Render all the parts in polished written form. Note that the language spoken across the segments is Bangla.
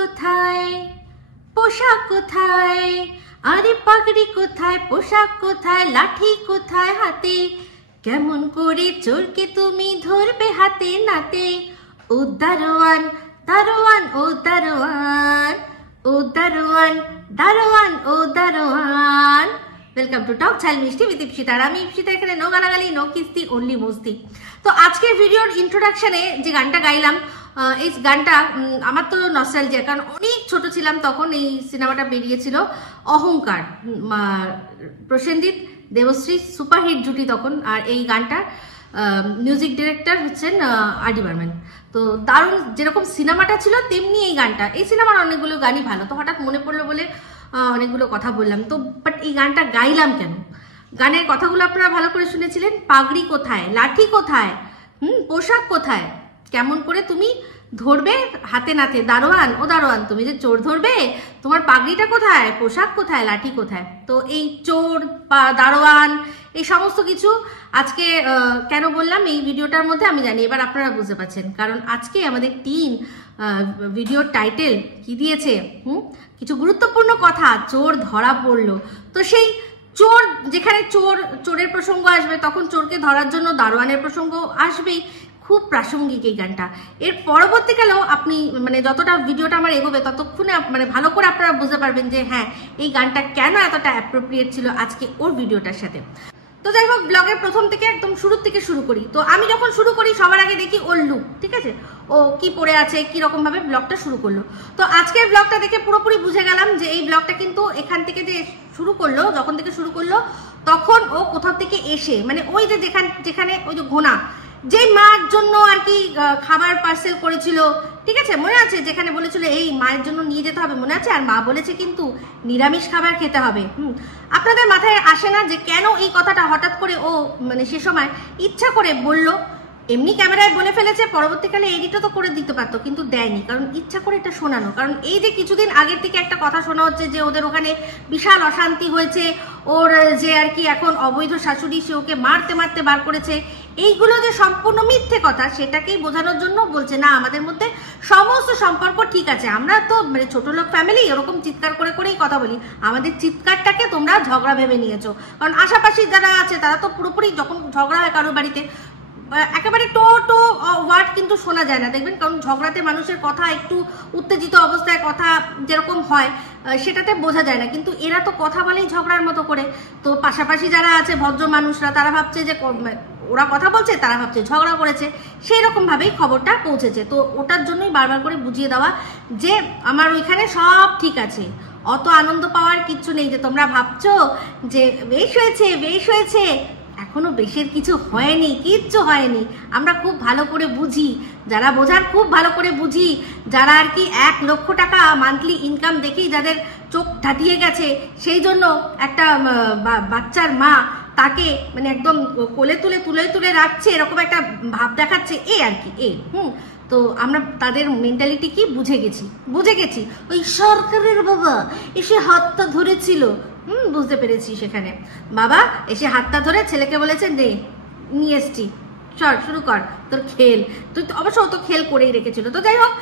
কোথায় পোশাক কোথায়, আরে পাগড়ি কোথায় পোশাক কোথায়, লাঠি কোথায় হাতে, কেমন করে চোরকে তুমি ধরবে হাতে নাতে। ও দারোয়ান দারোয়ান ও দারোয়ান, ও দারোয়ান দারোয়ান ও দারোয়ান। ওয়েলকাম টু টক ঝাল মিষ্টি উইথ ইপসিতা। আর আমি ইপসিতা, এখানে নো গালাগালি নো কিস্তি, অনলি মস্তি। তো আজকের ভিডিওর ইন্ট্রোডাকশনে যে গানটা গাইলাম, এই গানটা আমার তো নস্টালজিয়া, কারণ অনেক ছোট ছিলাম তখন এই সিনেমাটা বেরিয়েছিল, অহংকার। প্রসেনজিৎ দেবশ্রী সুপারহিট জুটি তখন। আর এই গানটার মিউজিক ডিরেক্টর হচ্ছেন আর.ডি. বর্মন। তো দারুণ, যেরকম সিনেমাটা ছিল তেমনি এই গানটা। এই সিনেমার অনেকগুলো গানই ভালো, তো হঠাৎ মনে পড়লো বলে অনেকগুলো কথা বললাম। তো বাট এই গানটা গাইলাম কেন? গানের কথাগুলো আপনারা ভালো করে শুনেছিলেন। পাগড়ি কোথায়, লাঠি কোথায়, পোশাক কোথায়, কেমন করে তুমি ধরবে হাতে নাতে। দারোয়ান ও দারোয়ান, তুমি যে চোর ধরবে, তোমার পাগড়িটা কোথায়, পোশাক কোথায়, লাঠি কোথায়। তো এই চোর দারোয়ান এই সমস্ত কিছু আজকে কেন বললাম এই ভিডিওটার মধ্যে আমি জানি, এবার আপনারা বুঝতে পারছেন। কারণ আজকে আমাদের টিম ভিডিওর টাইটেল কি দিয়েছে, কিছু গুরুত্বপূর্ণ কথা, চোর ধরা পড়লো। তো সেই চোর, যেখানে চোরের প্রসঙ্গ আসবে তখন চোরকে ধরার জন্য দারোয়ানের প্রসঙ্গ আসবেই। খুব প্রাসঙ্গিক এই গানটা। এর পরবর্তীকালেও আপনি মানে যতটা ভিডিওটা আমার এগোবে ততক্ষণে মানে ভালো করে আপনারা বুঝতে পারবেন যে হ্যাঁ এই গানটা কেন এতটা অ্যাপ্রোপ্রিয়েট ছিল আজকে ওর ভিডিওটার সাথে। তো যাই হোক, ব্লগের প্রথম থেকে একদম শুরুর থেকে শুরু করি। তো আমি যখন শুরু করি সবার আগে দেখি ওর লুক, ঠিক আছে, ও কি পরে আছে, কি রকম ভাবে ব্লগটা শুরু করলো। তো আজকের ব্লগটা দেখে পুরোপুরি বুঝে গেলাম যে এই ব্লগটা কিন্তু এখান থেকে যে শুরু করলো, যখন থেকে শুরু করলো তখন ও কোথাও থেকে এসে, মানে ওই যে যেখানে ওই যে ঘোনা, যে মার জন্য আর কি খাবার পার্সেল করেছিল, ঠিক আছে, মনে আছে, যেখানে বলেছিল এই মায়ের জন্য নিয়ে যেতে হবে, মনে আছে, আর মা বলেছে কিন্তু নিরামিষ খাবার খেতে হবে। আপনাদের মাথায় আসে না যে কেন এই কথাটা হঠাৎ করে ও মানে সে সময় ইচ্ছা করে বললো? এমনি ক্যামেরায় বলে ফেলেছে, পরবর্তীকালে এডিটও তো করে দিতে পারতো, কিন্তু দেয়নি, কারণ ইচ্ছা করে এটা শোনানো। কারণ এই যে কিছুদিন আগের থেকে একটা কথা শোনা হচ্ছে যে ওদের ওখানে বিশাল অশান্তি হয়েছে, ওর যে আর কি এখন অবৈধ শাশুড়ি, সে ওকে মারতে মারতে বার করেছে, এইগুলো যে সম্পূর্ণ মিথ্যে কথা সেটাকেই বোঝানোর জন্য বলছে না আমাদের মধ্যে সমস্ত সম্পর্ক ঠিক আছে, আমরা তো মানে ছোট লোক ফ্যামিলি, এরকম চিৎকার করে করেই কথা বলি, আমাদের চিৎকারটাকে তোমরা ঝগড়া ভেবে নিয়েছো। কারণ আশাপাশি যারা আছে তারা তো পুরোপুরি যখন ঝগড়া হয় কারোর বাড়িতে একেবারে টো ওয়ার্ড কিন্তু শোনা যায় না, দেখবেন, কারণ ঝগড়াতে মানুষের কথা একটু উত্তেজিত অবস্থায় কথা যেরকম হয় সেটাতে বোঝা যায় না, কিন্তু এরা তো কথা বলেই ঝগড়ার মতো করে। তো পাশাপাশি যারা আছে ভদ্র মানুষরা তারা ভাবছে যে ওরা কথা বলছে, তারা ভাবছে ঝগড়া করেছে, সেই রকম ভাবেই খবরটা পৌঁছেছে। তো ওটার জন্যই বারবার করে বুঝিয়ে দেওয়া যে আমার ওইখানে সব ঠিক আছে, অত আনন্দ পাওয়ার কিচ্ছু নেই যে তোমরা ভাবছো যে বেশ হয়েছে বেশ হয়েছে, এখনো বেশের কিছু হয়নি, কিচ্ছু হয়নি। আমরা খুব ভালো করে বুঝি, যারা বোঝার খুব ভালো করে বুঝি, যারা আর কি 1 লক্ষ টাকা মান্থলি ইনকাম দেখেই যাদের চোখ ধাটিয়ে গেছে, সেই জন্য একটা বাচ্চার মা তাকে মানে একদম কোলে তুলে রাখছে, এরকম একটা ভাব দেখাচ্ছে, আর কি তো আমরা তাদের মেন্টালিটি কি বুঝে গেছি। ওই সরকারের বাবা এসে হাতটা ধরেছিল, বুঝতে পেরেছি, সেখানে বাবা এসে হাতটা ধরে ছেলেকে বলেছে নে নিয়ে এসছি, চল শুরু কর তোর খেল। তুই অবশ্য ও তো খেল করেই রেখেছিল। তো যাই হোক,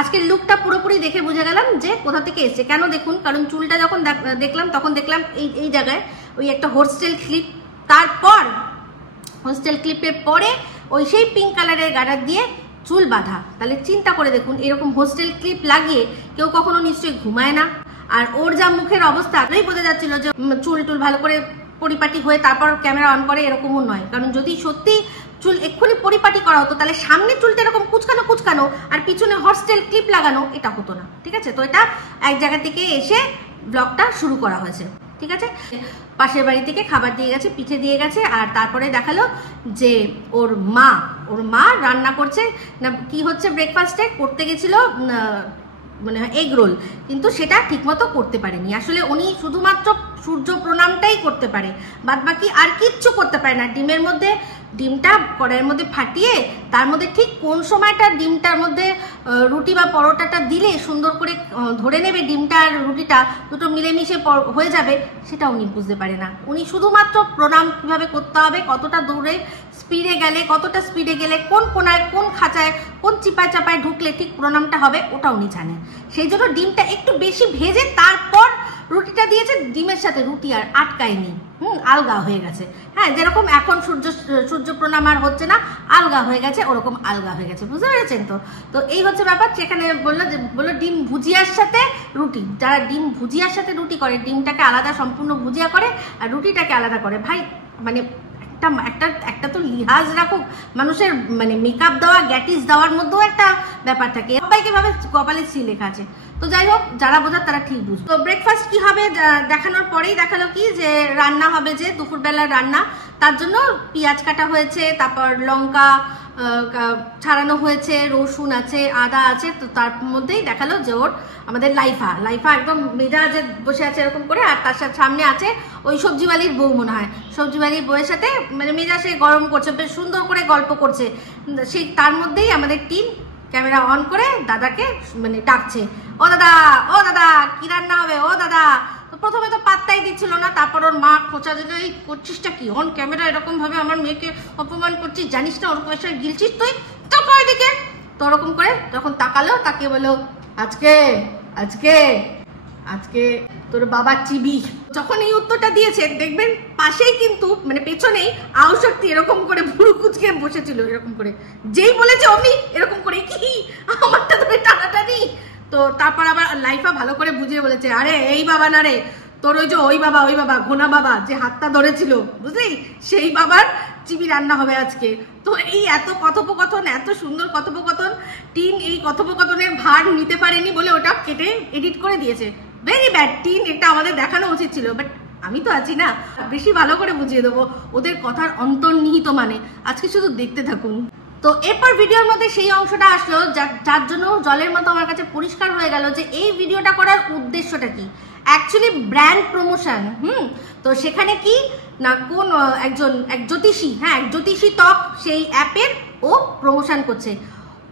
আজকের লুকটা পুরোপুরি দেখে বুঝে গেলাম যে কোথা থেকে এসছে। কেন দেখুন, কারণ চুলটা যখন দেখলাম তখন দেখলাম এই জায়গায় ওই একটা হোস্টেল ক্লিপ, তারপর হোস্টেল ক্লিপের পরে ওই সেই পিঙ্ক কালারের গার্ডার দিয়ে চুল বাঁধা। তাহলে চিন্তা করে দেখুন, এরকম হোস্টেল ক্লিপ লাগিয়ে কেউ কখনো নিশ্চয়ই ঘুমায় না। আর ওর যা মুখের অবস্থা, তাই বোঝা যাচ্ছিল যে চুল ভালো করে পরিপাটি হয়ে তারপর ক্যামেরা অন করে, এরকমও নয়। কারণ যদি সত্যি চুল এক্ষুনি পরিপাটি করা হতো তাহলে সামনে চুলটা এরকম কুচকানো আর পিছনে হোস্টেল ক্লিপ লাগানো, এটা হতো না, ঠিক আছে। তো এটা এক জায়গা থেকে এসে ব্লগটা শুরু করা হয়েছে, ঠিক আছে। পাশের বাড়ি থেকে খাবার দিয়ে গেছে, পিঠে দিয়ে গেছে, আর তারপরে দেখালো যে ওর মা রান্না করছে না, কি হচ্ছে ব্রেকফাস্টে করতে গেছিল মানে এগ রোল, কিন্তু সেটা ঠিকমতো করতে পারেনি। আসলে উনি শুধুমাত্র সূর্য প্রণামটাই করতে পারে, বাদ বাকি আর কিচ্ছু করতে পারে না। ডিমটা কড়াইয়ের মধ্যে ফাটিয়ে তার মধ্যে ঠিক কোন সময়টা ডিমটার মধ্যে রুটি বা পরোটাটা দিলে সুন্দর করে ধরে নেবে ডিমটা আর রুটিটা দুটো মিলেমিশে হয়ে যাবে, সেটা উনি বুঝতে পারে না। উনি শুধুমাত্র প্রণাম কীভাবে করতে হবে, কতটা দূরে স্পিডে গেলে, কতটা স্পিডে গেলে, কোন কোনায়, কোন খাঁচায়, কোন চিপায় চাপায় ঢুকলে ঠিক প্রণামটা হবে, ওটা উনি জানেন। সেই জন্য ডিমটা একটু বেশি ভেজে তারপর রুটিটা দিয়েছে, ডিমের সাথে রুটি আর আটকায়নি, আলগা হয়ে গেছে। হ্যাঁ, যেরকম এখন সূর্য প্রণাম আর হচ্ছে না, আলগা হয়ে গেছে, ওরকম আলগা হয়ে গেছে, বুঝতে পেরেছেন তো? তো এই হচ্ছে ব্যাপার। সেখানে বললো ডিম ভুজিয়ার সাথে রুটি। যারা ডিম ভুজিয়ার সাথে রুটি করে, ডিমটাকে আলাদা সম্পূর্ণ ভুজিয়া করে আর রুটিটাকে আলাদা করে, ভাই মানে একটা তো লিহাজ রাখুক, মানুষের মানে মেকআপ দেওয়া, গ্যাটিস দেওয়ার মধ্যেও একটা ব্যাপার থাকে। সবাইকে ভাবে কপালে সি লেখা আছে। তো যাই হোক, যারা বোঝার তারা ঠিক বুঝবে। তো ব্রেকফাস্ট কি হবে দেখানোর পরেই দেখালো কি যে রান্না হবে, যে দুপুরবেলার রান্না, তার জন্য পেঁয়াজ কাটা হয়েছে, তারপর লঙ্কা ছাড়ানো হয়েছে, রসুন আছে, আদা আছে। তো তার মধ্যেই দেখালো যে ওর আমাদের লাইফা একদম মেজাজে বসে আছে এরকম করে, আর তার সামনে আছে ওই সবজিওয়ালির বউ, মনে হয় সবজিওয়ালির বউয়ের সাথে মানে মেজাজে গরম করছে, বেশ সুন্দর করে গল্প করছে। সেই তার মধ্যেই আমাদের টিম ক্যামেরা অন করে দাদাকে মানে ডাকছে, ও দাদা কি রান্না হবে, ও দাদা। তো প্রথমে তো পাত্তাই দিচ্ছিল না, তারপর ওর মা খোঁচা দিল, এই করছিসটা কি, অন ক্যামেরা এরকম ভাবে আমার মেয়েকে অপমান করছিস, জানিস না ওরকম এসে গিলছিস তুই, চাপা এদিকে। তো ওরকম করে যখন তাকালো, তাকে বললো আজকে তোর বাবা চিবি। যখন এই উত্তরটা দিয়েছে, দেখবেন পাশেই কিন্তু মানে পেছনেই আউশক্তি এরকম করে ভুরু কুচকে বসেছিল, এরকম করে যেই বলেছে অমনি এরকম করে কি আমারটা ধরে টানাটানি। তো তারপর আবার লাইফা ভালো করে বুঝিয়ে বলেছে, আরে এই বাবা না রে, তোর ওই যে ওই বাবা ঘোনা বাবা যে হাতটা ধরেছিল, বুঝলি, সেই বাবার চিবি রান্না হবে আজকে। তো এই এত কথোপকথন, এত সুন্দর কথোপকথন, টিন এই কথোপকথনের ভার নিতে পারেনি বলে ওটা কেটে এডিট করে দিয়েছে। ভেরি ব্যাড টিন, এটা আমাদের দেখানো উচিত ছিল, বাট আমি তো আছি না, বেশি ভালো করে বুঝিয়ে দেবো ওদের কথার অন্তর্নিহিত মানে। আজকে শুধু দেখতে থাকুন। তো এরপর ভিডিওর মধ্যে সেই অংশটা আসলো যার জন্য জলের মতো আমার কাছে পরিষ্কার হয়ে গেল যে এই ভিডিওটা করার উদ্দেশ্যটা কি। Actually brand promotion. তো সেখানে কি না, কোন এক জ্যোতিষী ত্বক সেই অ্যাপের ও প্রমোশন করছে।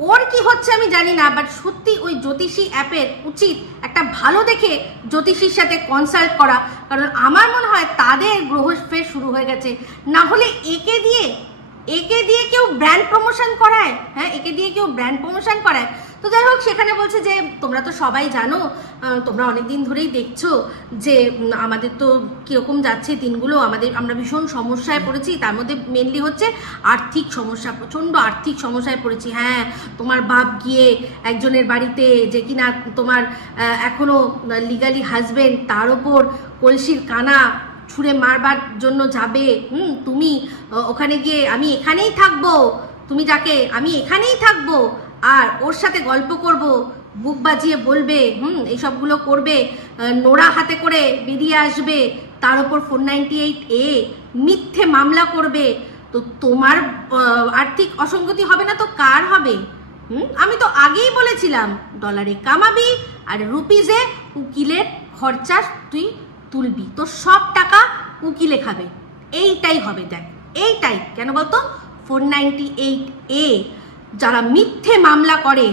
ওর কি হচ্ছে আমি জানি না, বাট সত্যি ওই জ্যোতিষী অ্যাপের উচিত একটা ভালো দেখে জ্যোতিষীর সাথে কনসাল্ট করা, কারণ আমার মনে হয় তাদের গ্রহস্ফের শুরু হয়ে গেছে। না হলে একে দিয়ে কেউ ব্র্যান্ড প্রমোশন করায়? হ্যাঁ, একে দিয়ে কেউ ব্র্যান্ড প্রমোশন করায়? তো যাই হোক, সেখানে বলছে যে তোমরা তো সবাই জানো, তোমরা অনেকদিন ধরেই দেখছো যে আমাদের তো কীরকম যাচ্ছে দিনগুলো, আমরা ভীষণ সমস্যায় পড়েছি, তার মধ্যে মেনলি হচ্ছে আর্থিক সমস্যা, প্রচণ্ড আর্থিক সমস্যায় পড়েছি। হ্যাঁ, তোমার বাপ গিয়ে একজনের বাড়িতে, যে কিনা তোমার এখনো লিগালি হাজবেন্ড, তার ওপর কলসির কানা ছুঁড়ে মারবার জন্য যাবে। তুমি ওখানে গিয়ে আমি এখানেই থাকবো, তুমি যাকে আমি এখানেই থাকবো আর ওর সাথে গল্প করব, বুক বাজিয়ে বলবে, এইসবগুলো করবে, নোরা হাতে করে বেরিয়ে আসবে, তার উপর 498A মিথ্যে মামলা করবে। তো তোমার আর্থিক অসঙ্গতি হবে না তো কার হবে? আমি তো আগেই বলেছিলাম, ডলারে কামাবি আর রুপিজে উকিলের খরচা তুই তুলবি, তো সব টাকা উকিলে খাবে, এইটাই হবে। দেখ, এইটাই কেন বলতো, 498A যারা মিথ্যে মামলা করে,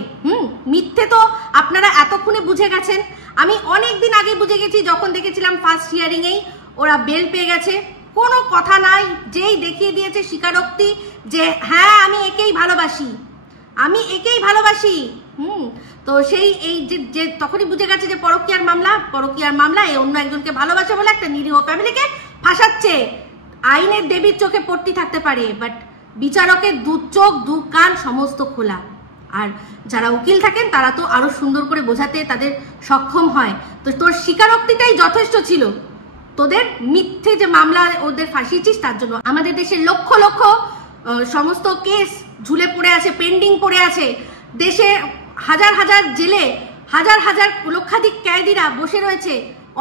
মিথ্যে তো আপনারা এতক্ষণে বুঝে গেছেন। আমি অনেক দিন আগে বুঝে গেছি, যখন দেখেছিলাম ফার্স্ট হিয়ারিংয়েই ওরা বেল পেয়ে গেছে, কোনো কথা নাই, যেই দেখিয়ে দিয়েছে স্বীকারোক্তি যে হ্যাঁ আমি একেই ভালোবাসি। তো সেই এই যে তখনই বুঝে গেছে যে পরকীয়ার মামলা এ অন্য একজনকে ভালোবাসে বলে একটা নিরীহ ফ্যামিলিকে ফাঁসাচ্ছে। আইনের দেবীর চোখে পট্টি থাকতে পারে, বাট বিচারকের দু চোখ দু কান সমস্ত খোলা। আর যারা উকিল থাকেন তারা তো আরো সুন্দর করে বোঝাতে তাদের সক্ষম হয়। তো তোর স্বীকারোক্তিটাই যথেষ্ট ছিল, তোদের মিথ্যে যে মামলা ওদের ফাঁসিয়েছিস তার জন্য। আমাদের দেশে লক্ষ লক্ষ সমস্ত কেস ঝুলে পড়ে আছে, পেন্ডিং পড়ে আছে। দেশে হাজার হাজার জেলে হাজার লক্ষাধিক কয়েদিরা বসে রয়েছে।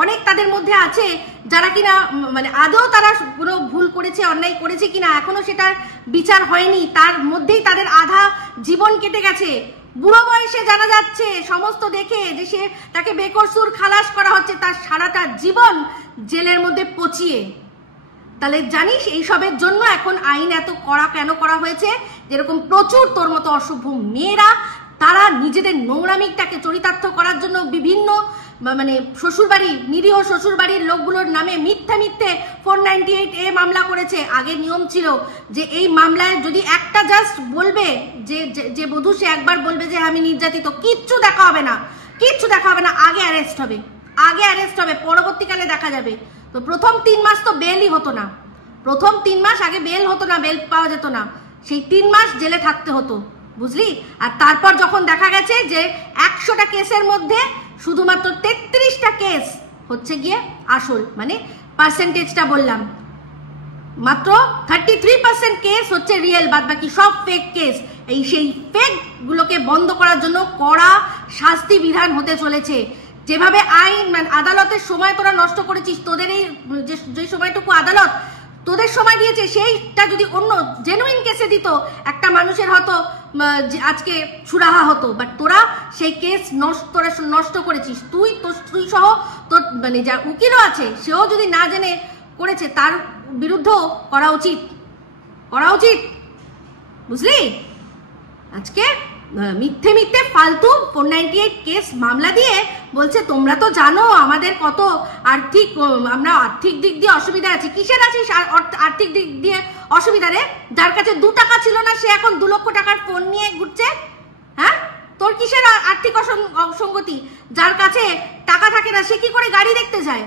অনেক তাদের মধ্যে আছে যারা কিনা মানে আদৌ তারা কোনো ভুল করেছে, অন্যায় করেছে কিনা এখনো সেটার বিচার হয়নি, তার মধ্যেই তাদের আধা জীবন কেটে গেছে। বুড়ো বয়সে জানা যাচ্ছে সমস্ত দেখে যে সে তাকে বেকসুর খালাস করা হচ্ছে, তার সারাটা জীবন জেলের মধ্যে পচিয়ে। তাহলে জানিস এইসবের জন্য এখন আইন এত কড়া কেন করা হয়েছে? যেরকম প্রচুর তোর মতো অশুভ মেয়েরা তারা নিজেদের নোংরামিটাকে চরিতার্থ করার জন্য বিভিন্ন মানে শ্বশুরবাড়ি, নিরীহ শ্বশুরবাড়ির লোকগুলোর নামে মিথ্যে মিথ্যে 498A মামলা করেছে। আগে নিয়ম ছিল যে এই মামলায় যদি একটা জাস্ট বলবে যে বধূ, সে একবার বলবে যে আমি নির্যাতিত, কিচ্ছু দেখা হবে না, কিচ্ছু দেখা হবে না, আগে অ্যারেস্ট হবে, আগে অ্যারেস্ট হবে, পরবর্তীকালে দেখা যাবে। তো প্রথম 3 মাস তো বেলই হতো না, প্রথম 3 মাস আগে বেল হতো না, বেল পাওয়া যেত না, সেই 3 মাস জেলে থাকতে হতো, বুঝলি? আর তারপর যখন দেখা গেছে যে 100টা কেসের মধ্যে শুধুমাত্র 33টা কেস হচ্ছে গিয়ে আসল, মানে পার্সেন্টেজটা বললাম, মাত্র 33% কেস হচ্ছে রিয়েল, বাদ বাকি সব ফেক কেস। এই সেই ফেক গুলোকে বন্ধ করার জন্য কড়া শাস্তি বিধান হতে চলেছে। যেভাবে আইন মানে আদালতের সময় তোরা নষ্ট করেছিস, তোদের এই যে সময়টুকু আদালত তোদের সময় দিয়েছে, সেইটা যদি অন্য জেনুইন কেসে দিত, একটা মানুষের হয়তো আজকে সুরাহা হতো, বাট তোরা সেই কেস নষ্ট করেছিস। তুই সহ তোর মানে যা উকিলও আছে, সেও যদি না জেনে করেছে, তার বিরুদ্ধেও করা উচিত, বুঝলি? আজকে মিথ্যে মিথ্যে ফালতু 498 কেস মামলা দিয়ে বলছে তোমরা তো জানো আমাদের কত আমরা আর্থিক দিক দিয়ে অসুবিধা আছে। কিসের আছিস আর্থিক দিক দিয়ে অসুবিধা রে? যার কাছে 2 টাকা ছিল না, সে এখন 2 লক্ষ টাকার ফোন নিয়ে ঘুরছে। হ্যাঁ, তোর কিসের আর্থিক অসঙ্গতি? যার কাছে টাকা থাকে না, সে কি করে গাড়ি দেখতে যায়?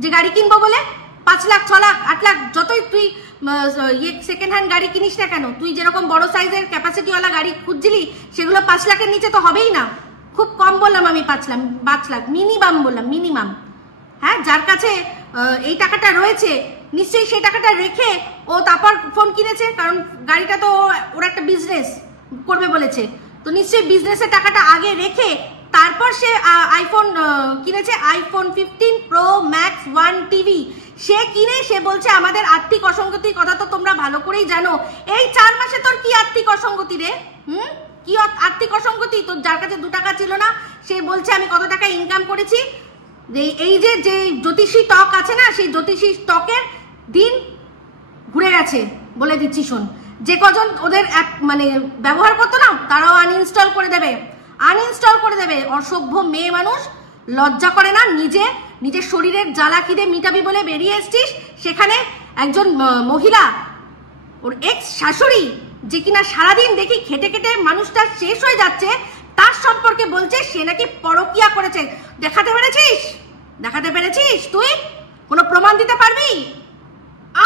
যে গাড়ি কিনবো বলে 5 লাখ 6 লাখ 8 লাখ যতই তুই সেকেন্ড হ্যান্ড গাড়ি কিনিস না কেন, তুই যেরকম বড় সাইজের ক্যাপাসিটিওয়ালা গাড়ি খুঁজছিলি, সেগুলো 5 লাখের নিচে তো হবেই না। খুব কম বললাম আমি, 5 লাখ মিনিমাম বললাম, মিনিমাম। হ্যাঁ, যার কাছে এই টাকাটা রয়েছে, নিশ্চয়ই সেই টাকাটা রেখে ও তারপর ফোন কিনেছে, কারণ গাড়িটা তো ওর একটা বিজনেস করবে বলেছে, তো নিশ্চয়ই বিজনেসের টাকাটা আগে রেখে তারপর সে আইফোন কিনেছে, আইফোন 15 প্রো ম্যাক্স 1 টিভি সে কিনে সে বলছে আমাদের আর্থিক অসঙ্গতির কথা তো তোমরা ভালো করেই জানো। এই 4 মাসে তোর কি আর্থিক অসঙ্গতি রে? কি আর্থিক অসঙ্গতি? তোর যার কাছে 2 টাকা ছিল না, সে বলছে আমি কত টাকা ইনকাম করেছি। এই যে জ্যোতিষী টক আছে না, সেই জ্যোতিষী টকের দিন ঘুরে গেছে, বলে দিচ্ছি শোন। যে কজন ওদের মানে ব্যবহার করতো না, তারাও আনইনস্টল করে দেবে। অসভ্য মেয়ে মানুষ, লজ্জা করে না? নিজের শরীরের জ্বালা খিদে মিটাবি বলে বেরিয়ে এসছিস, সেখানে একজন মহিলা, ওর এক্স শাশুড়ি, যে কিনা সারাদিন দেখি খেটে খেটে মানুষটা শেষ হয়ে যাচ্ছে, তার সম্পর্কে বলছে সে নাকি পরকিয়া করেছে। দেখাতে পেরেছিস? তুই কোনো প্রমাণ দিতে পারবি?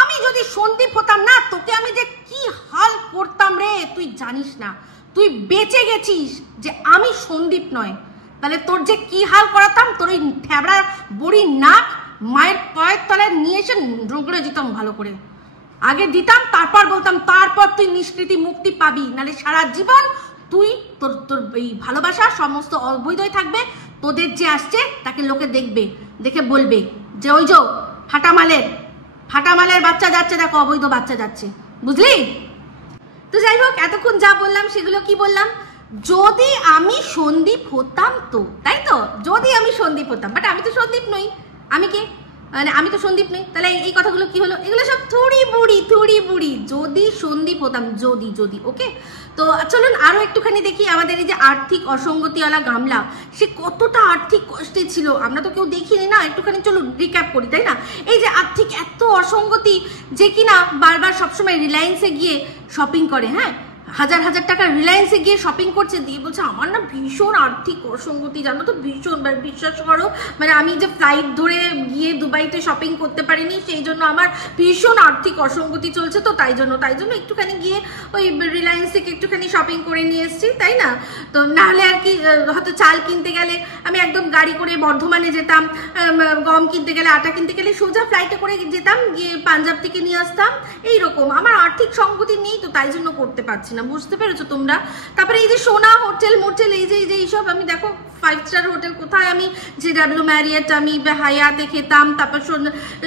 আমি যদি সন্দীপ হতাম না, তোকে আমি যে কি হাল করতাম রে তুই জানিস না। তুই বেঁচে গেছিস যে আমি সন্দীপ নয়, তাহলে তোর যে কি হাল করাতাম। তোর ওই ঠ্যাবড়া বড়ি নাক মায়ের পায়ের তলায় নিয়ে এসে রোগড়ে দিতাম ভালো করে, আগে দিতাম, তারপর বলতাম, তারপর তুই নিষ্কৃতি মুক্তি পাবি, নাহলে সারা জীবন তুই তোর এই ভালোবাসা সমস্ত অবৈধই থাকবে। তোদের যে আসছে তাকে লোকে দেখে বলবে যে ওই যে ফাটামালের বাচ্চা যাচ্ছে, দেখো অবৈধ বাচ্চা যাচ্ছে, বুঝলি? তো যাই হোক, এতক্ষণ যা বললাম সেগুলো কি বললাম? যদি আমি সন্দীপ হতাম তো, তাই তো? যদি আমি সন্দীপ হতাম, বাট আমি তো সন্দীপ নই। আমি কে? মানে আমি তো সন্দীপ নই, তাহলে এই কথাগুলো কি হলো? এগুলো সব থুড়ি বুড়ি। যদি সন্দীপ হতাম, যদি ওকে। তো চলুন আরো একটুখানি দেখি আমাদের এই যে আর্থিক অসঙ্গতিওয়ালা গামলা, সে কতটা আর্থিক কষ্টে ছিল, আমরা তো কেউ দেখিনি না। একটুখানি চলুন রিক্যাপ করি, তাই না? এই যে আর্থিক এত অসঙ্গতি, যে কিনা বারবার সবসময় রিলায়েন্সে গিয়ে শপিং করে, হ্যাঁ, হাজার টাকা রিলায়েন্সে গিয়ে শপিং করছে, দিয়ে বলছে আমার না ভীষণ আর্থিক অসঙ্গতি, জানো তো, ভীষণ। বিশ্বাস করো, মানে আমি যে ফ্লাইট ধরে গিয়ে দুবাইতে শপিং করতে পারিনি, সেই জন্য আমার ভীষণ আর্থিক অসঙ্গতি চলছে, তো তাই জন্য একটুখানি গিয়ে ওই রিলায়েন্স থেকে একটুখানি শপিং করে নিয়ে এসেছি, তাই না? তো নাহলে আর কি, হয়তো চাল কিনতে গেলে আমি একদম গাড়ি করে বর্ধমানে যেতাম, গম কিনতে গেলে, আটা কিনতে গেলে সোজা ফ্লাইটে করে যেতাম, গিয়ে পাঞ্জাব থেকে নিয়ে আসতাম। এইরকম আমার আর্থিক সংগতি নেই, তো তাই জন্য করতে পারছি না, বুঝতে পেরেছো তোমরা? তারপরে এই যে সোনা হোটেল মোটেল, এই যে এইসব আমি দেখো 5 স্টার হোটেল কোথায়, আমি JW ম্যারিয়েট, আমি হায়াতে খেতাম, তারপর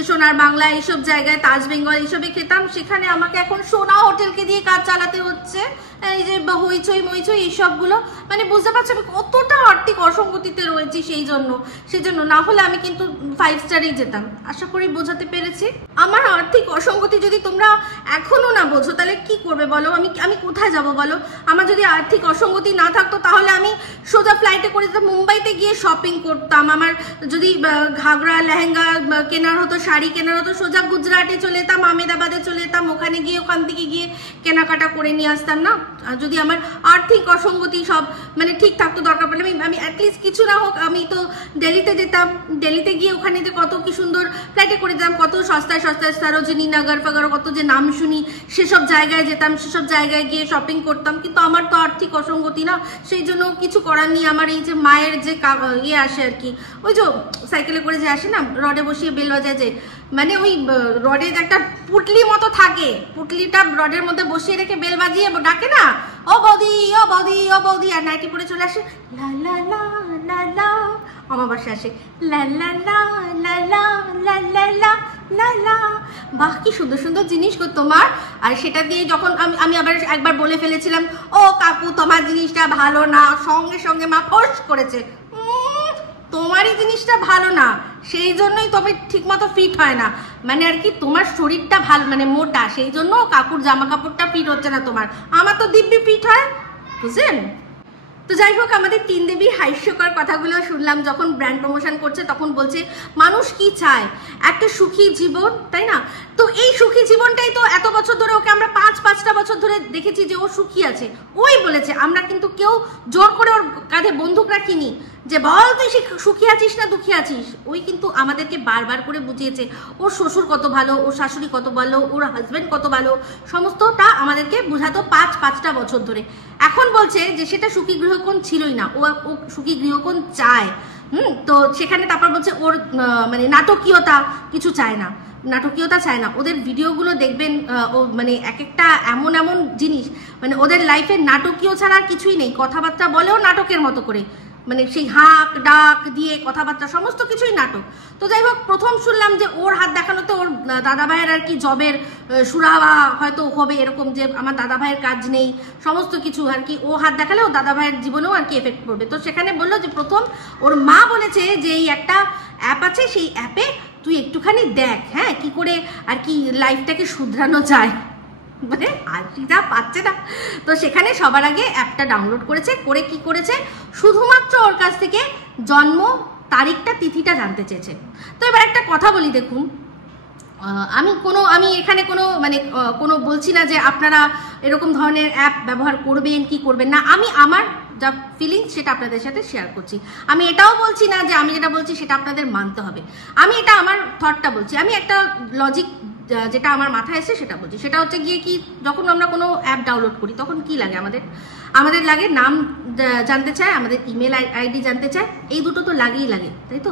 সোনার বাংলা, এইসব জায়গায়, তাজ বেঙ্গল এইসবে খেতাম, সেখানে আমাকে এখন সোনা হোটেলকে দিয়ে কাজ চালাতে হচ্ছে। এই যে হইচই এইসবগুলো, মানে বুঝতে পারছো আমি কতটা আর্থিক অসঙ্গতিতে রয়েছি, সেই জন্য না হলে আমি কিন্তু 5 স্টারেই যেতাম। আশা করি বোঝাতে পেরেছি। আমার আর্থিক অসঙ্গতি যদি তোমরা এখনো না বোঝো তাহলে কি করবে বলো? আমি কোথায় যাব বলো? আমার যদি আর্থিক অসঙ্গতি না থাকতো তাহলে আমি সোজা ফ্লাইটে করে যেতাম, মুম্বাইতে গিয়ে শপিং করতাম। আমার যদি ঘাগরা লেহেঙ্গা কেনার হতো, শাড়ি কেনার হতো, সোজা গুজরাটে চলে যেতাম, আহমেদাবাদে চলে যেতাম, ওখানে গিয়ে ওখান থেকে গিয়ে কেনাকাটা করে নিয়ে আসতাম না? যদি আমার আর্থিক অসঙ্গতি সব মানে ঠিক থাকতো, দরকার পড়লে আমি অ্যাটলিস্ট কিছু না হোক আমি তো দিল্লিতে যেতাম, দিল্লিতে গিয়ে ওখানে যে কত কি সুন্দর ফ্লাইটে করে যেতাম, কত সস্তায় সস্তায় সরোজিনী নগর ফাগর কত যে নাম শুনি, সেসব জায়গায় যেতাম, সেসব জায়গায় গিয়ে শপিং করতাম। কিন্তু আমার তো আর্থিক অসঙ্গতি না, সেই জন্য কিছু করার নেই। আমার এই যে মায়ের যে ইয়ে আসে আর কি, ওই যে সাইকেলে করে যে আসে না, রডে বসিয়ে বেল বাজায় যে, মানে ওই রডের একটা পুটলি মতো থাকে, পুটলিটা রডের মধ্যে বসিয়ে রেখে বেল বাজিয়ে ডাকে না, ও বৌদি ও বৌদি ও বৌদি, আর নাইটি পরে চলে আসে লা লা লা লা লা, আমার বাসে আসে লা লা লা লা লা লা লা লা লা লা। বাহ, কি সুন্দর সুন্দর জিনিস গো তোমার। আর সেটা দিয়ে যখন আমি আবার একবার বলে ফেলেছিলাম, ও কাকু তোমার জিনিসটা ভালো না, সঙ্গে সঙ্গে মা ফোর্স করেছে, তোমারই জিনিসটা ভালো না, সেই জন্যই তবে ঠিক মতো ফিট হয় না, মানে আর কি তোমার শরীরটা ভালো মানে মোটা, সেই জন্য কাকুর জামা কাপড়টা ফিট হচ্ছে না তোমার, আমার তো দিব্যি ফিট হয়, বুঝলেন? তো যাই হোক, আমাদের 3 দেবীর হাস্যকর কথাগুলো শুনলাম। যখন ব্র্যান্ড প্রমোশন করছে তখন বলছে মানুষ কি চায়, একটা সুখী জীবন, তাই না? তো এই সুখী জীবনটাই তো এত বছর ধরে ওকে আমরা 5-5টা বছর ধরে দেখেছি যে ও সুখী আছে, ওই বলেছে। আমরা কিন্তু কেউ জোর করে ওর কাঁধে বন্দুক রাখিনি যে বল তুই সুখী আছিস না দুঃখী আছিস। ওই কিন্তু আমাদেরকে বারবার করে বুঝিয়েছে ওর শ্বশুর কত ভালো, ওর শাশুড়ি কত ভালো, ওর হাজব্যান্ড কত ভালো, সমস্তটা আমাদেরকে বোঝাতো 5-5টা বছর ধরে। এখন বলছে যে সেটা সুখী গৃহকোণ ছিলই না, ও সুখী গৃহকোণ চায়। তো সেখানে তারপর বলছে ওর মানে নাটকীয়তা কিছু চায় না, নাটকীয়তা চায় না। ওদের ভিডিওগুলো দেখবেন, ও মানে এক একটা এমন এমন জিনিস, মানে ওদের লাইফে নাটকীয় ছাড়া আর কিছুই নেই। কথাবার্তা বলেও নাটকের মতো করে, মানে সেই হাঁক ডাক দিয়ে কথাবার্তা সমস্ত কিছুই নাটক। তো যাই হোক, প্রথম শুনলাম যে ওর হাত দেখানোতে ওর দাদা ভাইয়ের আর কি জবের সুরাহা হয়তো হবে, এরকম যে আমার দাদা ভাইয়ের কাজ নেই, সমস্ত কিছু আর কি ও হাত দেখালে ও দাদা ভাইয়ের জীবনেও আর কি এফেক্ট পড়বে। তো সেখানে বললো যে প্রথম ওর মা বলেছে যে এই একটা অ্যাপ আছে, সেই অ্যাপে তুই একটুখানি দেখ, হ্যাঁ, কি করে আর কি লাইফটাকে শুধরানো যায়, মানে আশিটা পাচ্ছে না। তো সেখানে সবার আগে অ্যাপটা ডাউনলোড করেছে, করে কি করেছে, শুধুমাত্র ওর কাছ থেকে জন্ম তারিখটা তিথিটা জানতে চেয়েছে। তো এবার একটা কথা বলি, দেখুন, আমি এখানে কোনো মানে কোনো বলছি না যে আপনারা এরকম ধরনের অ্যাপ ব্যবহার করবেন কি করবেন না। আমি আমার যা ফিলিংস সেটা আপনাদের সাথে শেয়ার করছি। আমি এটাও বলছি না যে আমি যেটা বলছি সেটা আপনাদের মানতে হবে, আমি এটা আমার থটটা বলছি, আমি একটা লজিক যেটা আমার মাথায় এসে সেটা বলছি। সেটা হচ্ছে গিয়ে কি, যখন আমরা কোনো অ্যাপ ডাউনলোড করি তখন কি লাগে, আমাদের লাগে নাম জানতে চায়, আমাদের ইমেল আইডি জানতে চায়, এই দুটো তো লাগেই লাগে, তাই তো?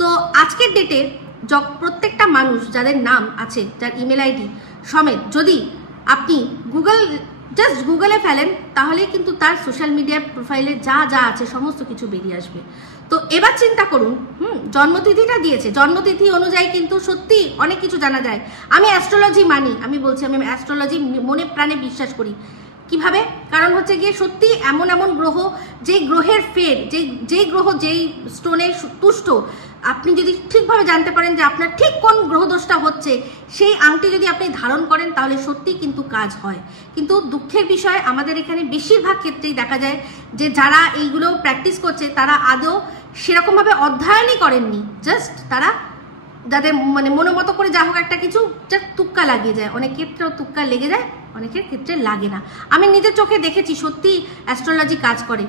তো আজকের ডেটে প্রত্যেকটা মানুষ যাদের নাম আছে, যার ইমেল আইডি সমেত যদি আপনি জাস্ট গুগলে ফেলেন, তাহলে কিন্তু তার সোশ্যাল মিডিয়া প্রোফাইলে যা যা আছে সমস্ত কিছু বেরিয়ে আসবে। তো এবার চিন্তা করুন, জন্মতিথিটা দিয়েছে, জন্মতিথি অনুযায়ী কিন্তু সত্যি অনেক কিছু জানা যায়। আমি অ্যাস্ট্রোলজি মানি, আমি বলছি আমি অ্যাস্ট্রোলজি মনে প্রাণে বিশ্বাস করি। কিভাবে? কারণ হচ্ছে গিয়ে সত্যি এমন এমন গ্রহ, যেই গ্রহের ফের, যেই গ্রহ যেই স্টোনে তুষ্ট, আপনি যদি ঠিকভাবে জানতে পারেন যে আপনার ঠিক কোন গ্রহদোষটা হচ্ছে, সেই আংটি যদি আপনি ধারণ করেন তাহলে সত্যি কিন্তু কাজ হয়। কিন্তু দুঃখের বিষয়, আমাদের এখানে বেশিরভাগ ক্ষেত্রেই দেখা যায় যে যারা এইগুলো প্র্যাকটিস করছে তারা আদৌ সেরকমভাবে অধ্যয়নই করেননি, জাস্ট তারা যাদের মানে মনোমতো করে যা হোক একটা কিছু জাস্ট তুক্কা লাগিয়ে যায়। অনেক ক্ষেত্রেও তুক্কা লেগে যায়, অনেকের ক্ষেত্রে লাগে না। আমি নিজের চোখে দেখেছি সত্যি অ্যাস্ট্রোলজি কাজ করে।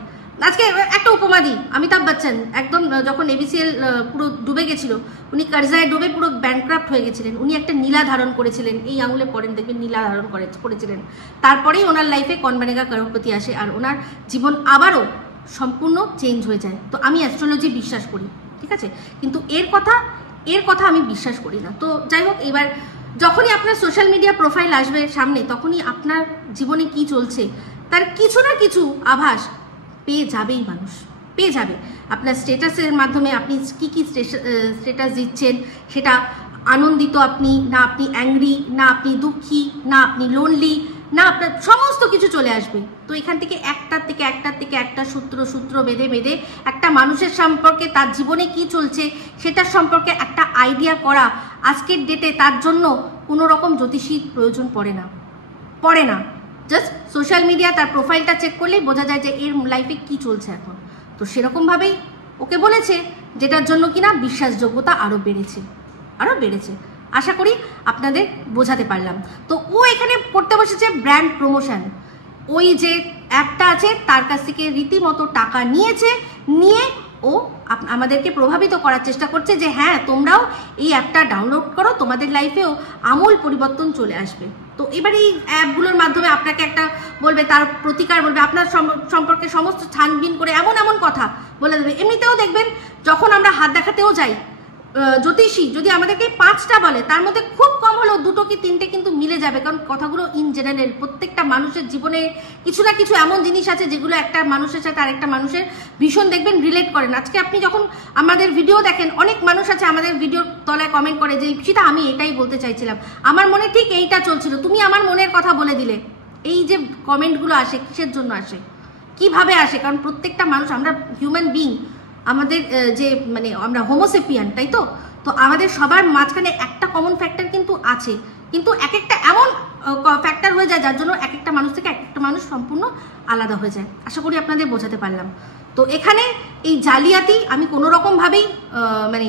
আজকে একটা উপমা দিই, অমিতাভ বচ্চন একদম যখন এবিসিএল পুরো ডুবে গেছিল, উনি কর্জায় ডুবে পুরো ব্যাংক্রাফ্ট হয়ে গেছিলেন, উনি একটা নীলা ধারণ করেছিলেন, এই আঙুলে পরেন দেখবেন নীলা ধারণ করেছিলেন। তারপরেই ওনার লাইফে কনবানেগা করোড়পতি আসে, আর ওনার জীবন আবারও সম্পূর্ণ চেঞ্জ হয়ে যায়। তো আমি অ্যাস্ট্রোলজি বিশ্বাস করি, ঠিক আছে, কিন্তু এর কথা আমি বিশ্বাস করি না। তো যাই হোক, এবার যখনই আপনার সোশ্যাল মিডিয়া প্রোফাইল আসবে সামনে, তখনই আপনার জীবনে কি চলছে তার কিছু না কিছু আভাস পেয়ে যাবেই, মানুষ পেয়ে যাবে। আপনার স্ট্যাটাসের মাধ্যমে আপনি কি স্ট্যাটাস দিচ্ছেন, সেটা আনন্দিত আপনি না, আপনি অ্যাংরি না, আপনি দুঃখী না, আপনি লোনলি না আপনার সমস্ত কিছু চলে আসবে। তো এখান থেকে একটার থেকে একটা সূত্র বেঁধে একটা মানুষের সম্পর্কে, তার জীবনে কি চলছে সেটার সম্পর্কে একটা আইডিয়া করা আজকের ডেটে তার জন্য কোনো রকম জ্যোতিষীর প্রয়োজন পড়ে না। জাস্ট সোশ্যাল মিডিয়া তার প্রোফাইলটা চেক করলেই বোঝা যায় যে এর লাইফে কি চলছে এখন। তো সেরকমভাবেই ওকে বলেছে, যেটার জন্য কিনা বিশ্বাসযোগ্যতা আরও বেড়েছে। আশা করি আপনাদের বোঝাতে পারলাম। তো ও এখানে করতে বসেছে ব্র্যান্ড প্রমোশন। ওই যে অ্যাপটা আছে তার কাছ থেকে রীতিমতো টাকা নিয়ে ও আমাদেরকে প্রভাবিত করার চেষ্টা করছে যে হ্যাঁ তোমরাও এই অ্যাপটা ডাউনলোড করো, তোমাদের লাইফেও আমূল পরিবর্তন চলে আসবে। তো এবার এই অ্যাপগুলোর মাধ্যমে আপনাকে একটা বলবে, তার প্রতিকার বলবে, আপনার সম্পর্কে সমস্ত ছানবিন করে এমন কথা বলে দেবে। এমনিতেও দেখবেন যখন আমরা হাত দেখাতেও যাই, জ্যোতিষী যদি আমাদেরকে 5টা বলে তার মধ্যে খুব কম হলেও 2টো কি 3টে কিন্তু মিলে যাবে, কারণ কথাগুলো ইন জেনারেল প্রত্যেকটা মানুষের জীবনে কিছু না কিছু এমন জিনিস আছে যেগুলো একটা মানুষের সাথে আরেকটা মানুষের ভীষণ দেখবেন রিলেট করেন। আজকে আপনি যখন আমাদের ভিডিও দেখেন, অনেক মানুষ আছে আমাদের ভিডিওর তলায় কমেন্ট করে যে সেটা আমি এটাই বলতে চাইছিলাম, আমার মনে ঠিক এইটা চলছিল, তুমি আমার মনের কথা বলে দিলে। এই যে কমেন্টগুলো আসে কিসের জন্য আসে, কিভাবে আসে? কারণ প্রত্যেকটা মানুষ, আমরা হিউম্যান বিং, আমাদের যে মানে আমরা হোমোসেপিয়ান, তাই তো? তো আমাদের সবার মাঝখানে একটা কমন ফ্যাক্টর কিন্তু আছে, কিন্তু এক একটা এমন ফ্যাক্টর হয়ে যায় যার জন্য এক একটা মানুষ থেকে এক একটা মানুষ সম্পূর্ণ আলাদা হয়ে যায়। আশা করি আপনাদের বোঝাতে পারলাম। তো এখানে এই জালিয়াতি আমি কোনো রকমভাবেই মানে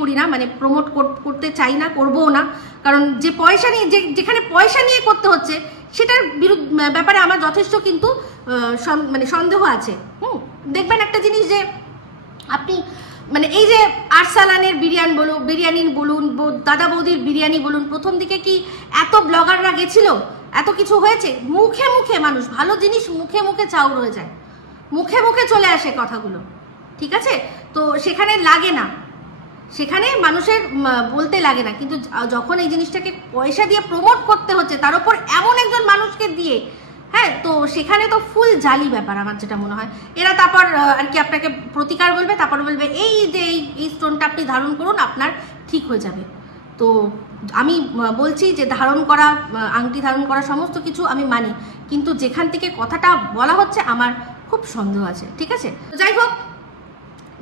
করি না, মানে প্রমোট করতে চাই না, করবও না। কারণ যে পয়সা নিয়ে যেখানে পয়সা নিয়ে করতে হচ্ছে সেটার ব্যাপারে আমার যথেষ্ট কিন্তু মানে সন্দেহ আছে। দেখবেন একটা জিনিস যে আপনি মানে এই যে আরসালানের বিরিয়ানি বলুন, দাদা বৌদির বিরিয়ানি বলুন, প্রথম দিকে কি এত ব্লগাররা গেছিল, এত কিছু হয়েছে? মুখে মানুষ ভালো জিনিস মুখে চাউর হয়ে যায়, মুখে চলে আসে কথাগুলো, ঠিক আছে? তো সেখানে লাগে না, সেখানে মানুষের বলতে লাগে না। কিন্তু যখন এই জিনিসটাকে পয়সা দিয়ে প্রমোট করতে হচ্ছে, তার উপর এমন একজন মানুষকে দিয়ে, হ্যাঁ, তো সেখানে তো ফুল জালি ব্যাপার আমার যেটা মনে হয়। এরা তারপর আর কি আপনাকে প্রতিকার বলবে, তারপর বলবে এই যে এই স্টোনটা আপনি ধারণ করুন, আপনার ঠিক হয়ে যাবে। তো আমি বলছি যে ধারণ করা, আংটি ধারণ করা সমস্ত কিছু আমি মানি, কিন্তু যেখান থেকে কথাটা বলা হচ্ছে আমার খুব সন্দেহ আছে, ঠিক আছে? যাই হোক,